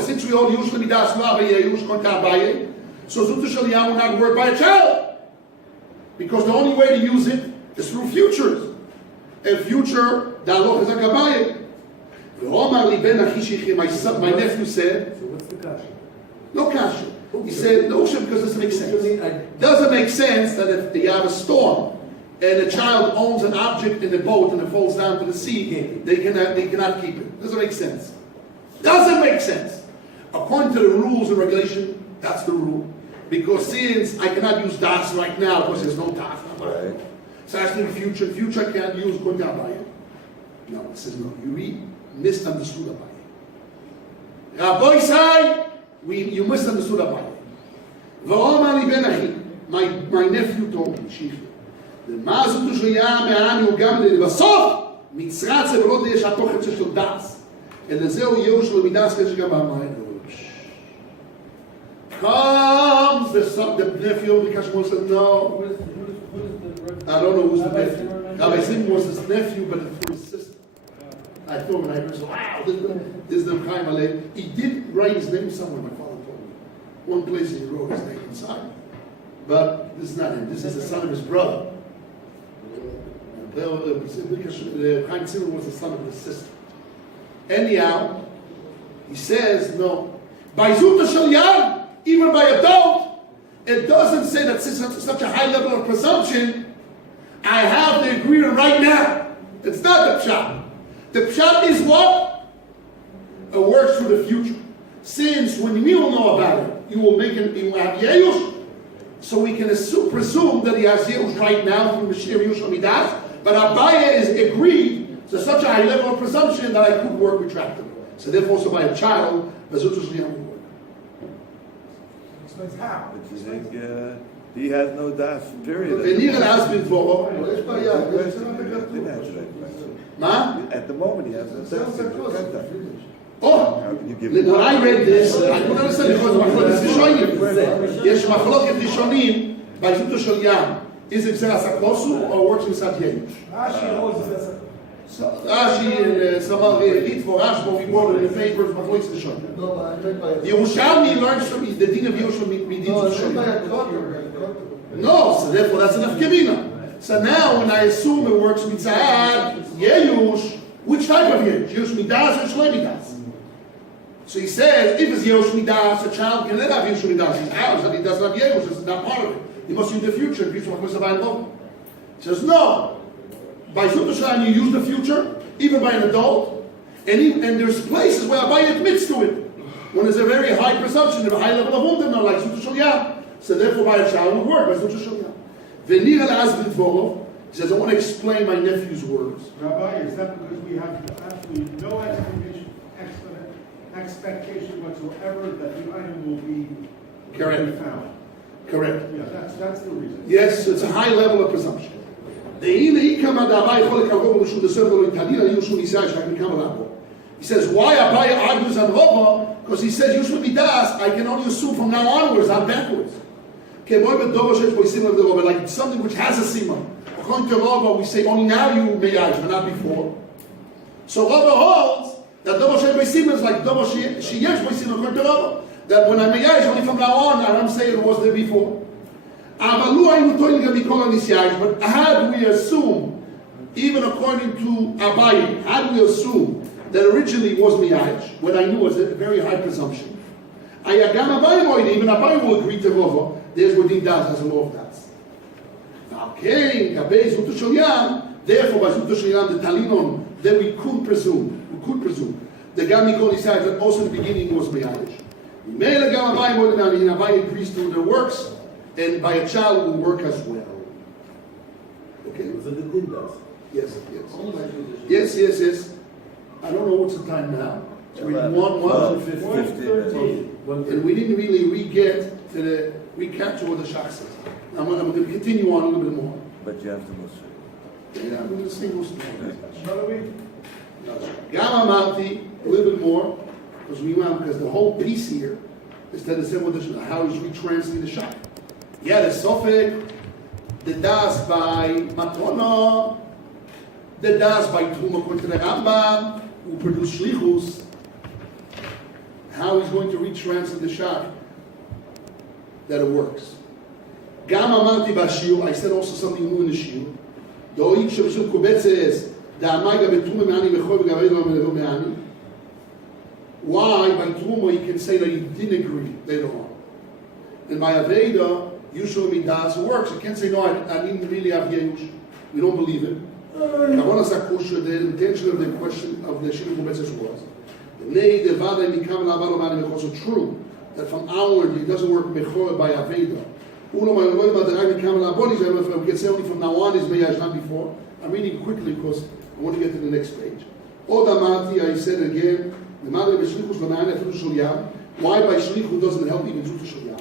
Since we all use midas lo Abaye, use kon Abaye, so Zuta Shalyam will not work by a child. Because the only way to use it is through futures. And future, the halacha is like Abaye. My nephew said, So what's the kasha? no kasha. He said, no, because it doesn't make sense. Doesn't make sense that if you have a storm and a child owns an object in a boat and it falls down to the sea, they cannot keep it. Doesn't make sense. Doesn't make sense. According to the rules and regulation, that's the rule. Because since I cannot use das right now because there's no das. Right. So that's in the future. Future I can't use kon Abaye. No, it says no. You misunderstood Abaye. Rabbi say, you misunderstood Abaye. My nephew told me, Shiur, the Mazut Shoyam Me'ani Ugam Le'Vasof Mitzrat Zevelot Yesh HaTochet Shel Das. And the Zeu Yoshua Midas Keshigam HaMayim. Comes the nephew of the Kashmir said, no. I don't know who's the nephew. Rabbi Zim was his nephew, but it's his sister. I thought when I heard, wow, this is the Chaim Alev. He did write his name somewhere, my father told me. One place he wrote his name inside. But this is not him. This is the son of his brother. Chaim Zimmer was the son of his sister. Anyhow, he says, no. By Zuta Shel Yad, even by adult, it doesn't say that since it's such a high level of presumption, I have the agreement right now. It's not the pshat. The pshat is what? It works for the future. Since when we will know about it, you will have Yeush. So we can presume that he has Yeush right now through Mashiach Yush Midas. But Abaye is agreed to such a high level of presumption that I could work retractably. So therefore, also by a child, Bezuta Shel Yad will work. Explains how. But you think he has no das, period. ונראה להסביר דבורו. יש בעיה, יש מה? At the moment, he has no sounds like close. das. Oh, How can you give him when I read this, I couldn't understand because מחלוקת ראשונים. יש מחלוקת ראשונים באיזוטו של ים. Is it Zeras HaKosu or works inside Yehush? Rashi always says, Rashi and some other Ritvo, Rashbo, we brought it in the papers, מחלוקת ראשונים. לא, אין בעיה. Yerushalmi learns from the din of Yehush Midin לא, אין Shonim. בעיה, קוטר. No, so therefore that's enough Kemina. So now when I assume it works Mitzad, Yehush, which type of Yehush? Yehush Midas or Shloi Midas? So he says, if it's Yehush Midas, a child can never have Yehush Midas. He's ours, and he doesn't have Yehush, it's not part of it. He must use the future. He says, no. By Zuta Shel you use the future, even by an adult, and there's places where Abaye admits to it. When there's a very high presumption, a high level of Umdana, like Zuta Shel. So therefore by a child would work, by Zuta Shel. Venira L'Azbin Dvorov, he says, I want to explain my nephew's words. Rabbi, is that because we have absolutely no expectation whatsoever that the item will be Correct. found? Correct. Yeah, that's the reason. Yes, it's a high level of presumption. He says, why Abaye argues on Rava? Because he says, usually Midas, I can only assume from now onwards, not backwards. Like something which has a simon. According to Rava, we say only now you may act, but not before. So Rava holds that Dovo Shesh B'Simon is like Dovo Sheyesh B'Simon, according to Rava. That when I may act, only from now on, I don't say it was there before. But had we assume, even according to Abaye, had we assume that originally it was Miyash, when I knew it was a very high presumption, even Abaye will agree to Rava, there's what he does as a law of das. Okay, therefore by Zuta Shel Yam, the Talinon, then we could presume. The Gamikon decides that also in the beginning was Miyash. Abaye agrees to the works, and by a child will work as well. Okay? So the din does. Yes. I don't know what's the time now. So we did 1:15. And we didn't really recapture what the Shach says. I'm going to continue on a little bit more. But you have to listen. Yeah, I'm going to see what's another week. Gamma Malti, a little bit more, because the whole piece here is to understand how he's retranslating the Shach. Yeah, the Sofik, the Das by Matona, the Das by Truma according to the Rambam, who produced Shlichus, how he's going to retranslate the Shach, that it works. Gamma Manti Shiur, I said also something new in the Shiur. The Oik Shabashim Kubetze is, the Amaga Betruma Me'ani Mechoi V'Gaveda Me'levo Me'ani. Why, by Truma, you can say that he didn't agree later on. And by Aveda, usually Das works. You can't say, no, I didn't really have Yehush. We don't believe it. Kavona Sakusha, the intention of the question of the Shiur Kubetze was, also true that from onward it doesn't work Mechoi by Aveda. We can say only from now on is Meyash, not before. I'm reading quickly because I want to get to the next page. Odamati, I said again, why by Shlichus doesn't help even Zuta Shel Yam?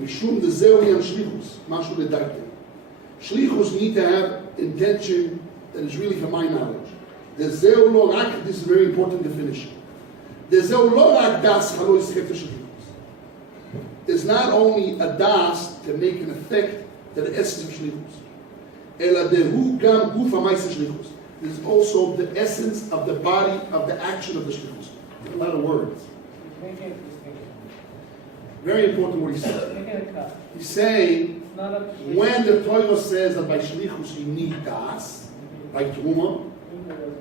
Mishum the Zewi and Shlichus, Mashu the Daite. Shlichus need to have intention that is really for my knowledge. The Zew lo rak, this is a very important definition. The Zew lo rak das halo ischeta Shlichus. Is not only a das to make an effect to the essence of Shlichus. Ela dehu gam guf ha'maisa Shlichus. There's also the essence of the body of the action of the Shlichus. A lot of words. Very important what he says. He's saying when the Torah says that by Shlichus you need das, by Truma.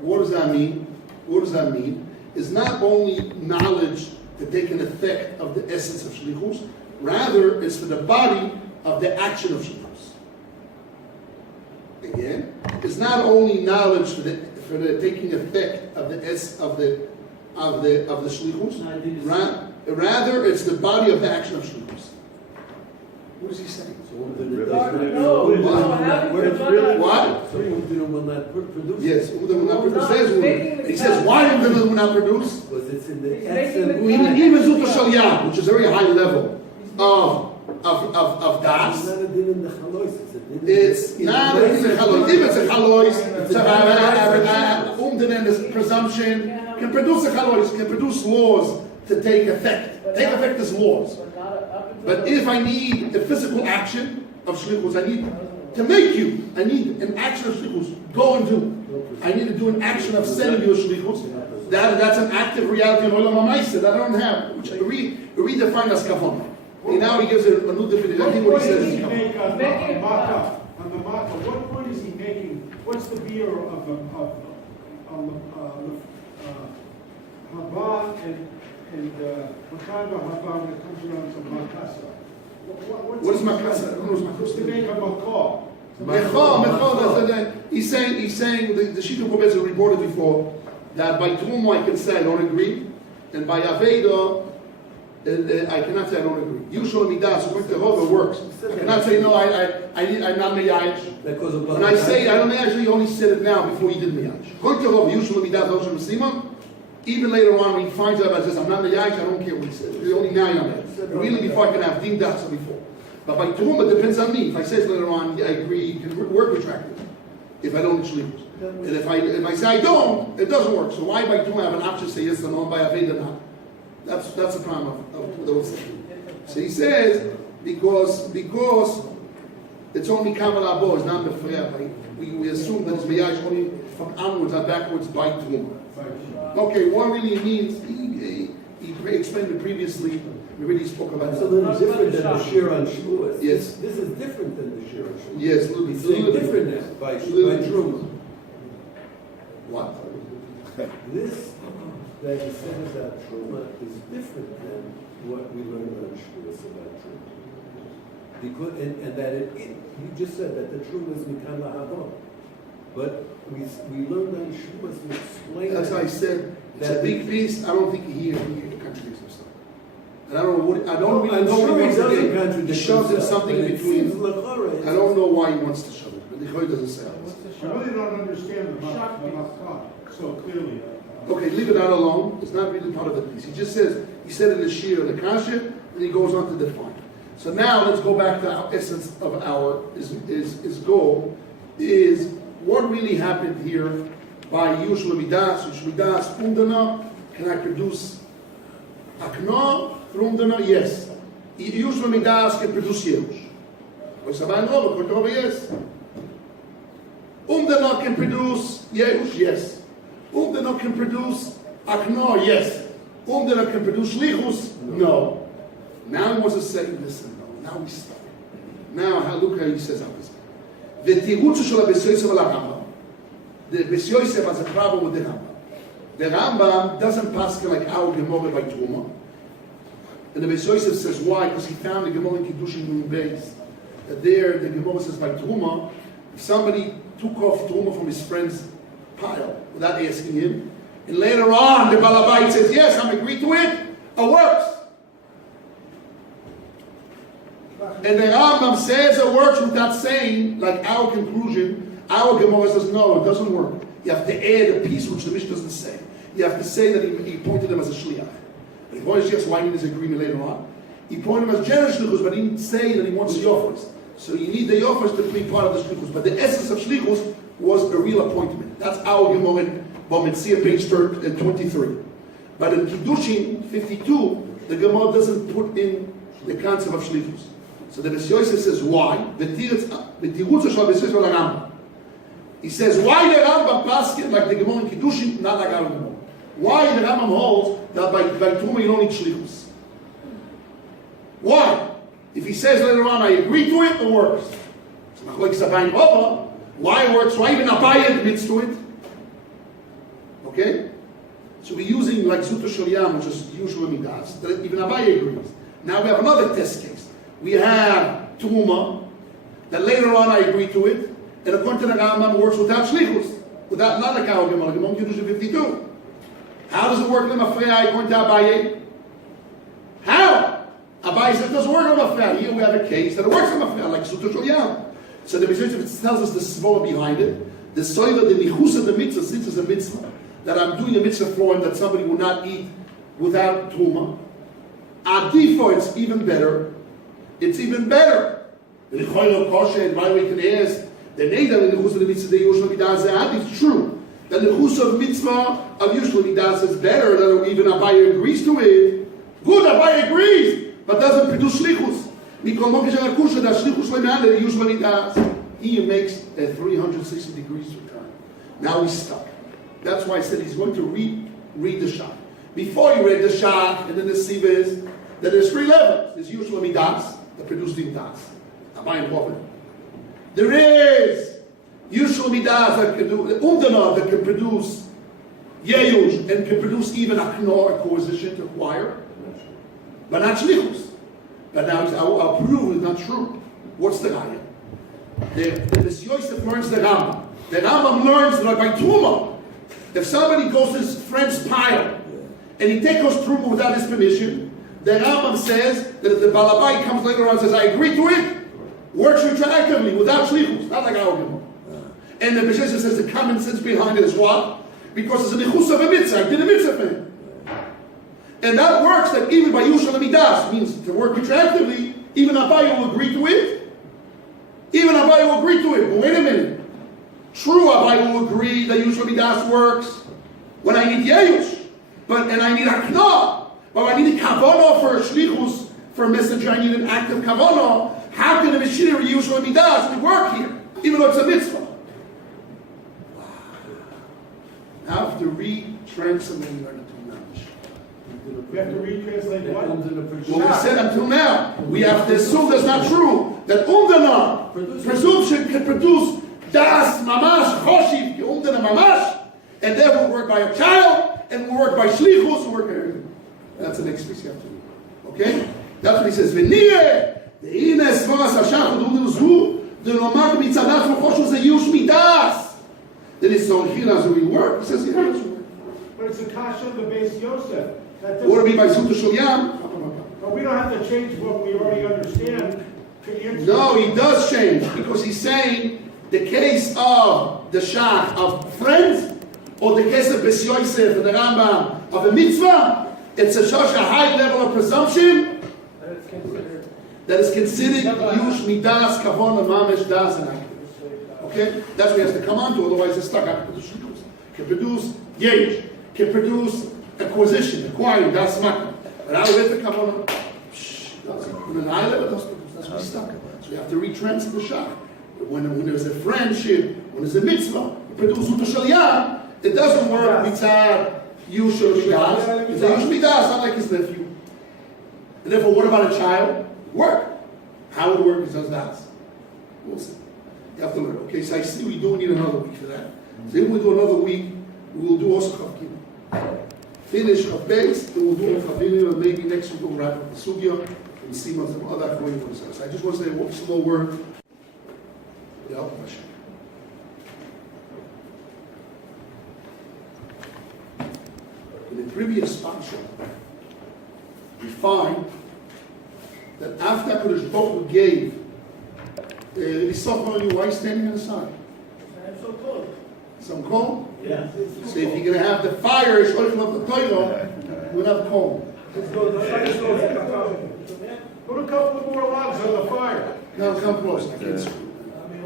What does that mean? What does that mean? Is not only knowledge to take an effect of the essence of Shlichus, rather it's for the body of the action of Shlichus. Again, it's not only knowledge for the taking effect of the Shlichus, rather it's the body of the action of Shlichus. What is he saying? What? So Umdina will not produce. Yes, Umdina will not produce. He says, why Umdina will not produce? Because it's in the He's essence. making Which is a very high level of das. It's not a din in the chalois. It's not a din in the chalois. If it's a chalois, Umdina and the presumption can produce a chalois, can produce laws to take effect. Take effect as laws. But if I need a physical action of shlichus, I need to make you. I need an action of shlichus. Go and do. I need to do an action of sending you a shlichus. That's an active reality of olam ha'maaseh that I don't have, which I redefine as kavon. And now he gives a new definition. I think what he says is kavon. On the makkah, what point is he making? What's the beer of haba and makanda haba when it comes around to makasa? What is makasa? What's the make of makah? He's saying the Shita Professor reported before that by Truma I can say I don't agree, and by Aveda I cannot say I don't agree. Usually Midas, with the Rova works. I cannot say no, I'm not Meyayish. When I say I don't Meyayish, you only said it now before you did Meyayish. With the Rova, usually Midas, Rosh Simon. Even later on when he finds out and says I'm not Meyayish, I don't care what he says. It's only now you're not. Really before I can have Din Das or before. But by Truma it depends on me. If I say later on, yeah, I agree, you can work retracted. If I don't shlichus. And if I say I don't, it doesn't work. So why by Truma have an option to say yes or no, and by Aveda not? That's the problem of those things. So he says, because it's only Kamal Abo, it's not Mefreya. We assume that it's Meyayish only from onwards and backwards by Truma. Okay, what really means, he explained it previously, we already spoke about It's it. a little different than the Shiur on Shavuos. Yes. This is different than the Shiur on Shavuos. Yes, a little He's bit. saying different now by Truma. What? This that he says about Truma is different than what we learned on Shavuos about Truma. Because and that you just said that the Truma is Mikan Lahavon. But we learned on Shavuos to explain. That's why I said it's a big piece. I don't think he contradicts himself. And I don't know what I don't really know what he wants to do. He shoves in something in between. I don't know why he wants to shove it, but the Choi doesn't say it. I really don't understand the makkah so clearly. Okay, leave it out alone. It's not really part of the piece. He just says he said in the Shiur the kasha, and he goes on to define. So now let's go back to our essence of our his goal is what really happened here by Yushua Midas, Umdana. Can I produce Akna through Umdana? Yes. Yushua Midas can produce Yerush. Yes. Umdana can produce Yerush? Yes. Umdana can produce Akna? Yes. Umdana can produce Lichus? No. Now he wants to say, listen, no. Now we stop. Now, look how he says how this. The Beis Yosef has a problem with the Rambam. The Rambam doesn't pass like our Gemara by Truma. And the Beis Yosef says why? Because he found the Gemara in Kiddushin Nun Beis. That there, the Gemara says by Truma, if somebody took off Truma from his friend's pile without asking him, and later on the Balabait says, yes, I'm agreed to it, it works. And the Rambam says it works without saying, like our conclusion, our Gemara says, no, it doesn't work. You have to add a piece which the Mishnah doesn't say. You have to say that he pointed him as a shliach. But he pointed just why he needs agreement later on. He pointed him as general shlichus, but he didn't say that he wants the yofers. So you need the yofers to be part of the shlichus. But the essence of shlichus was a real appointment. That's our Gemara in Metzia, page 23. But in Kiddushin 52, the Gemara doesn't put in the concept of shlichus. So the Beis Yosef says why? He says why the Rambam passes like the Gemara in Kiddushin, not like our Gemara. Why the Rambam holds that by Truma you don't need shlichus? Why? If he says later on I agree to it, it works. So Why it works? Why even Abaye admits to it? Okay? So we're using like Zuta Shoryam, which is usual midas. That even Abaye agrees. Now we have another test case. We have Tumuma, that later on I agree to it, and according to the Rambam works without Shlichus, without not a Kau Gemara, Gemara Kedusha 52. How does it work in Mafreya according to Abaye? How? Abaye says it doesn't work in Mafreya. Here we have a case that it works in Mafreya, like Zuta Shoryam. So the Metzia tells us the svara behind it. The soiva, the nichus of the mitzvah, since it's a mitzvah, that I'm doing a mitzvah for and that somebody will not eat without truma. Adifo, it's even better. It's even better. The nichoyel kosher, and by the way, you can ask, the neder in the nichus of the mitzvah, the yushla midas ze'ad, it's true. The nichus of mitzvah of yushla midas is better, that even Abaye agrees to it. Good, Abaye agrees, but doesn't produce shlichus. He makes a 360 degrees return. Now he's stuck. That's why I said he's going to read the shot. Before you read the shot, and then the sieve is that there's 3 levels. There's usually midas that produce the midas. There is usually midas that can do undana that can produce yeyush and can produce even a knor, a coercion to acquire, but not shlichus. But now I'll prove it's not true. What's the raya? The Beis Yosef learns the Rambam. The Rambam learns that by Truma, if somebody goes to his friend's pile and he takes Truma without his permission, the Rambam says that if the Balabai comes later on and says, I agree to it, works retroactively without shlichus, not like our Gemara. And the Beis Yosef says the common sense behind it is what? Because it's a nichus of a mitzvah. I did a mitzvah for him. And that works that even by Yushal Midas, means to work retroactively, even Abaye will agree to it. Even Abaye will agree to it. But wait a minute. True, Abaye will agree that Yushal Midas works when I need Yeyush, and I need Akna. But when I need a Kavanah for a Shlichus, for a messenger, I need an active Kavanah. How can a machinery Yushal Midas work here? Even though it's a mitzvah. Wow. Now I have to retranslate and learn it. We have to retranslate what? What we said until now. We have to assume that's not true. That umdana, presumption can produce das, mamash, choshiv, umdana, mamash, and then will work by a child, and will work by shlichus, work everything. That's the next piece you have to do. Okay? That's what he says. V'niyeh, de'ine svas hashach v'dumdin zu, de'nomar mitzadat v'choshu ze yush midas. Then it's so he doesn't really work. He says he doesn't work. But it's a kasha of the Beis Yosef. Or be by Zuta Shoryam. But we don't have to change what we already understand. No, he does change because he's saying the case of the shach of friends or the case of Beis Yosef and the Rambam of a mitzvah. It's such a high level of presumption that is considered yush midas kavon mamish das and aktiv. Okay, that's what he has to come on to. Otherwise, it's stuck. Can produce yesh, can produce acquisition, acquiring, that's makna. But now with the kavanah, on a high level, that's what he's stuck. So you have to retranslate the shach. When there's a friendship, when there's a mitzvah, produce Zuta Shoryam, it doesn't work mitzad Yushal Midas. It's a Yushal Midas, not like his nephew. And therefore, what about a child? Work. How would it work? He says that. We'll see. You have to learn. Okay, so I see we do need another week for that. So if we do another week, we will do also Chav Gimel. Finish Chav Beis, then we'll do Chav Gimel, and maybe next week we'll wrap up the Sugya and see what some other Achronim will say. So I just want to say one small word. Yeah, question. In the previous parsha, we find that after HaKadosh Baruch Hu gave the Yisachar, why standing on the side? I'm so cold. Some cold? Yeah. So if you're going to have the fire, shorting up the Torah, we'll have cold. Put a couple of more logs on the fire. Now come close. I can't screw.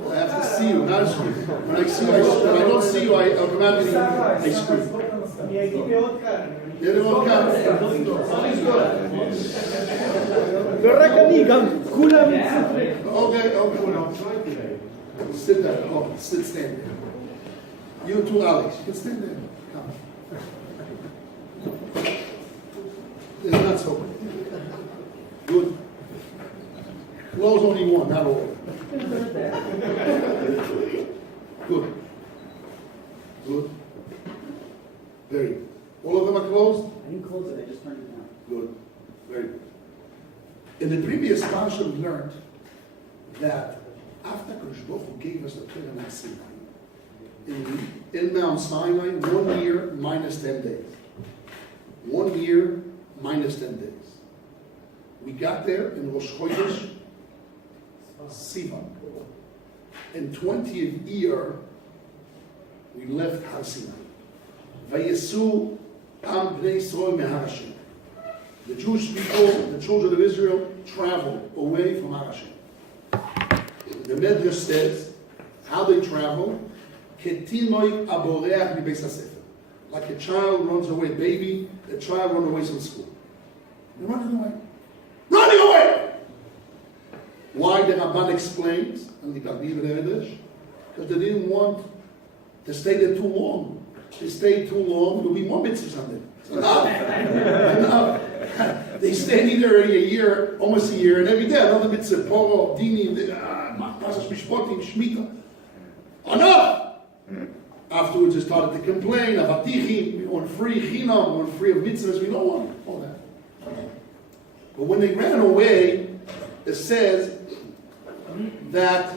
I have to see you, not screw. When I see you, when I don't see you, I automatically screw. Yeah, they won't come. Okay. Sit there. Oh, stand there. You too, Alex. You can stand there. Come. It's not so good. Close only one, not all. Good. Very good. All of them are closed? I didn't close it, I just turned it down. Good. Very good. In the previous parsha, we learned that after Kodesh Baruch Hu gave us the Torah Sinai, in Mount Sinai, 1 year minus 10 days. 1 year minus 10 days. We got there in Rosh Chodesh Sivan. In 20th year, we left Har Sinai. Vayesu am bnei Yisrael mehar Hashem. The Jewish people, the children of Israel, traveled away from Har Hashem. The Metzia says how they travel. Ketinoi aboreach mi beis hasefer. Like a child runs away, baby, a child runs away from school. They're running away. Running away! Why the Rabban explains, and the Kabir Eredesh, because they didn't want to stay there too long. They stayed too long, there'll be more mitzvahs on them. It's enough. Enough. They stayed there a year, almost a year, and every day another mitzvah, Poro, Dini, Pasas Mishpotim, Shemitah. Enough! Afterwards they started to complain, Avatichim, we want free chinam, we want free of mitzvahs, we don't want all that. But when they ran away, it says that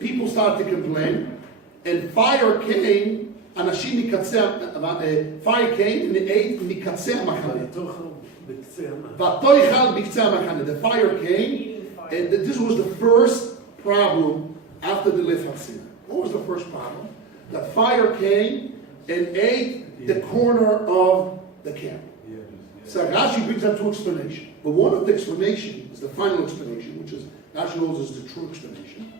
people started to complain, and fire came, fire came and it ate mikatzeh machane. The fire came, and this was the first problem after the Lefat Sinai. What was the first problem? That fire came and ate the corner of the camp. So Rashi brings up two explanations. But one of the explanations is the final explanation, which is Rashi holds is the true explanation.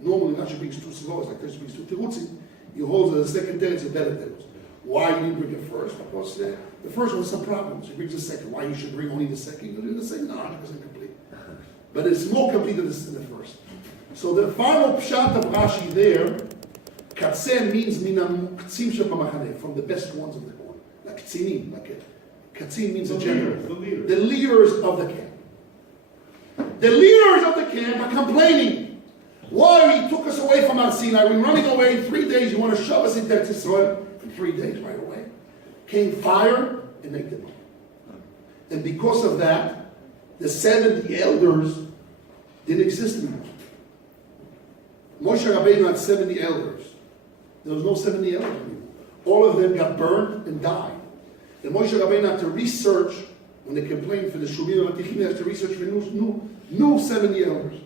Normally Rashi brings two silos, like this brings two terutzim. He holds that the second teretz is a better teretz. Why you didn't bring it first? Because the first one has some problems. He brings the second. Why you should bring only the second? You do the second, no, 100% complete. But it's more complete than the first. So the final pshat of Rashi there, katzeh means minam ktzim shebamachane, from the best ones of the corn. Like ktzinim, like a katzim means a general. The leaders of the camp. The leaders of the camp are complaining. Why he took us away from Har Sinai? We're running away in 3 days. You want to shove us into Eretz Yisrael in 3 days right away. Came fire and ate them up. And because of that, the 70 elders didn't exist anymore. Moshe Rabbeinu had 70 elders. There was no 70 elders anymore. All of them got burned and died. And Moshe Rabbeinu had to research, when they complained for the Shumim and Atichim, they had to research for new 70 elders.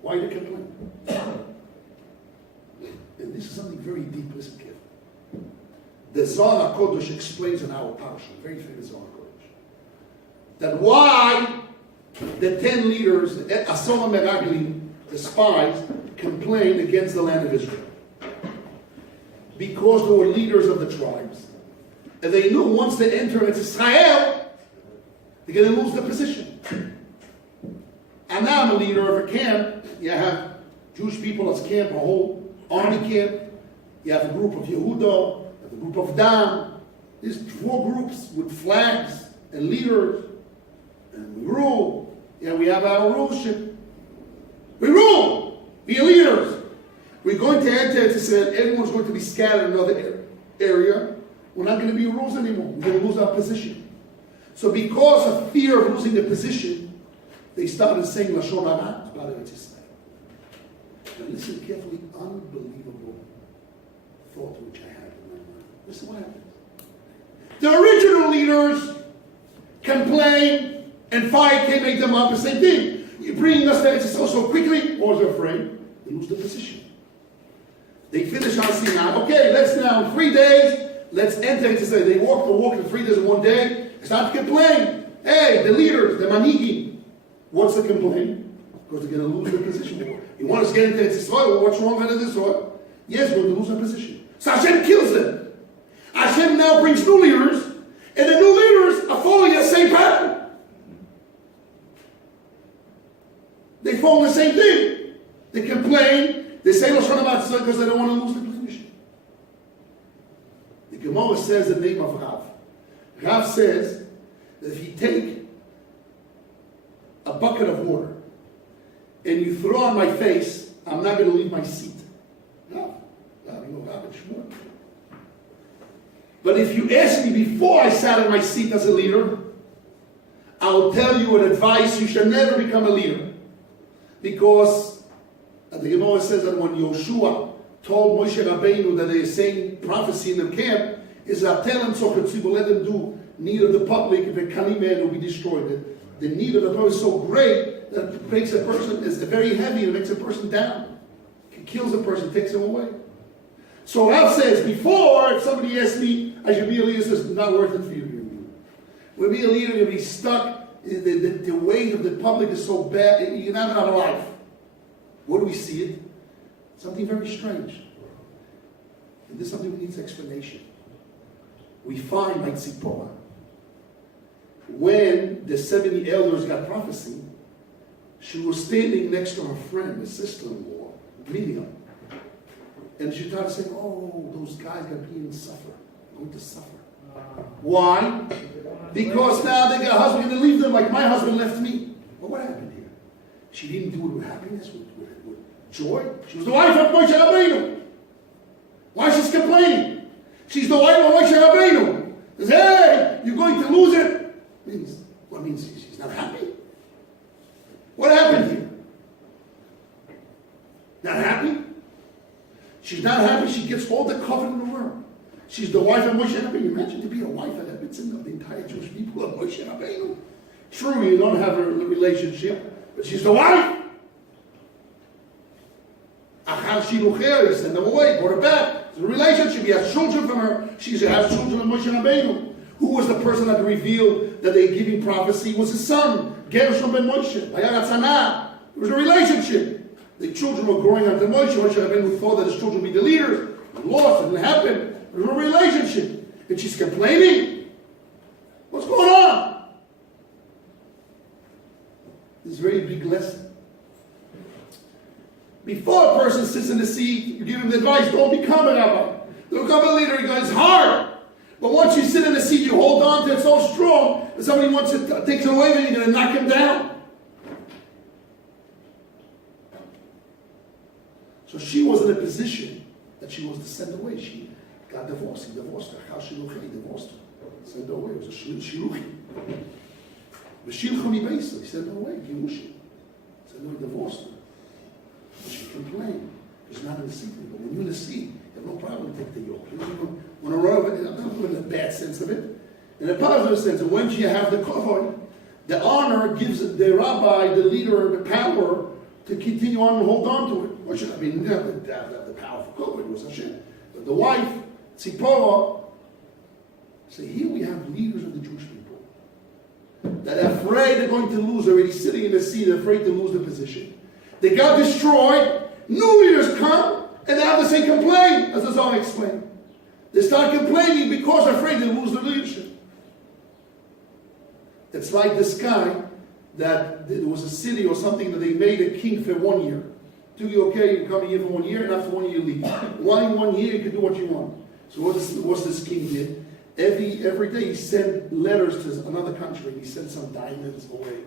Why did they complain? And this is something very deep, listen carefully. The Zohar HaKodesh explains in our parsha, very famous Zohar HaKodesh, that why the 10 leaders, the Asoma Meraglim, the spies, complained against the land of Israel. Because they were leaders of the tribes. And they knew once they enter into Israel, they're going to lose the position. And now I'm a leader of a camp. You have Jewish people as camp, a whole army camp. You have a group of Yehuda, you have a group of Dan. There's 4 groups with flags and leaders. And we rule. Yeah, we have our rulership. We rule. We are leaders. We're going to enter to say that everyone's going to be scattered in another area. We're not going to be rules anymore. We're going to lose our position. So because of fear of losing the position, they started saying Lashon Hara about Eretz Yisrael. Now listen carefully, unbelievable thought which I had in my mind. Listen what happened. The original leaders complained and fire came, make them up, the same thing. You're bringing us to Eretz Yisrael so quickly. What was their afraid? They lose the position. They finished Har Sinai. Okay, let's now, in 3 days, let's enter Eretz Yisrael. They walked in 3 days in 1 day. They started to complain. Hey, the leaders, the manigim. What's the complaint? Because they're going to lose their position. You want us to get into Eretz Yisrael? Well, what's wrong with this one? Yes, we're going to lose our position. So Hashem kills them. Hashem now brings new leaders, and the new leaders are following the same pattern. They follow the same thing. They complain. They say Lashon Hara because they don't want to lose the position. The Gemara says the name of Rav. Rav says that if you take a bucket of water and you throw on my face, I I'm not going to leave my seat. No, garbage. But if you ask me before I sat in my seat as a leader, I'll tell you an advice: you should never become a leader, because the Gemara says that when Yoshua told Moshe Rabbeinu that they're saying prophecy in the camp, is that tell him so let them do need of the public, if a Kaliman will be destroyed. The need of the public is so great that it makes a person, is very heavy, and it makes a person down. It kills a person, takes him away. So Rav says, before, if somebody asks me, I should be a leader, it says, not worth it for you to be a leader. We'll be a leader, you'll be stuck, the weight of the public is so bad, you're not going to have a life. Where do we see it? Something very strange. And this is something that needs explanation. We find by Tzipora, when the 70 elders got prophecy, she was standing next to her friend, her sister-in-law, Miriam. And she started saying, oh, those guys got going to suffer. Why? Because now they got a husband, and they leave them like my husband left me. Well, what happened here? She didn't do it with happiness, with joy. She was the wife of Moshe Rabbeinu. Why she's complaining? She's the wife of Moshe Rabbeinu. Says, hey, you're going to lose it. What means she's not happy? What happened here? Not happy? She's not happy. She gets all the covenant in the world. She's the wife of Moshe Rabbeinu. Imagine to be a wife of that. It's in the entire Jewish people of Moshe Rabbeinu. True, you don't have a relationship, but she's the wife. Achar Shilucher, he sent them away, brought her back. It's a relationship. He has children from her. She has children of Moshe Rabbeinu. Who was the person that revealed that they giving prophecy? It was his son, Gershom ben Moshe. It was a relationship. The children were growing up to Moshe. Moshe Rabbeinu thought that his children would be the leaders. It lost. It didn't happen. It was a relationship. And she's complaining. What's going on? This is a very big lesson. Before a person sits in the seat, you give him the advice, don't become a rabbi. Don't become a leader. It's hard. But once you sit in the seat, you hold on to it so strong that somebody wants to take it away from you, you're going to knock him down. So she was in a position that she was to send away. She got divorced. He divorced her. He divorced her. Sent her away. It was a shiluchi. He sent her away. Girushi. Sent her away, divorced her. She complained. She's not in the seat anymore. When you're in the seat, you have no problem to take the yoke. You don't want to run over it. I'm not putting in a bad sense of it. In a positive sense, and when you have the kavod, the honor gives the rabbi, the leader, the power to continue on and hold on to it. What should I mean? The power for kavod was Hashem. But the wife, Tzipora, say, here we have leaders of the Jewish people that are afraid they're going to lose, already sitting in the seat, afraid to lose the position. They got destroyed. New leaders come, and they have the same complaint, as the Zohar explained. They start complaining because they're afraid they lose the leadership. It's like this guy that there was a city or something that they made a king for 1 year. Do you okay? You come here for 1 year, and after 1 year you leave. Why in 1 year you can do what you want? So what's this king did? Every day he sent letters to another country. He sent some diamonds away.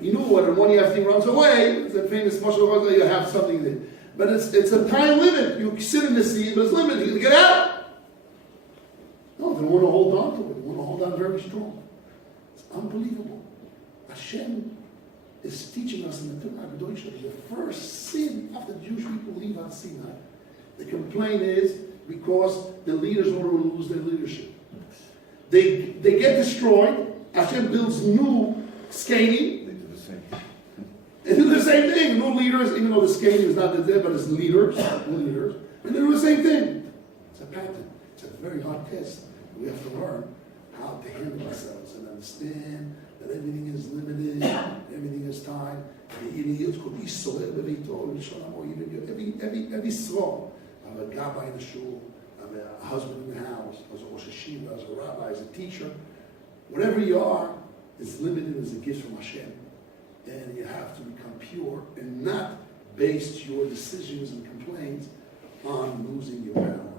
He knew what, and 1 year after he runs away, it's a famous Moshe, you have something there. But it's a time limit. You sit in the sea, but it's limited. You get out. No, they want to hold on to it. They want to hold on very strong. It's unbelievable. Hashem is teaching us in the Torah the first sin after the Jewish people leave on Sinai. The complaint is because the leaders want to lose their leadership. They get destroyed. Hashem builds new skating. They do the same thing. New leaders, even though the skating is not there, but it's leaders, and they do the same thing. It's a pattern. It's a very hard test. We have to learn how to handle ourselves and understand that everything is limited, everything is time. Every soul. I'm a gabbai in the shul, I'm a husband in the house, as a Rosh Yeshiva, as a rabbi, as a teacher. Whatever you are is limited as a gift from Hashem. And you have to become pure and not base your decisions and complaints on losing your power.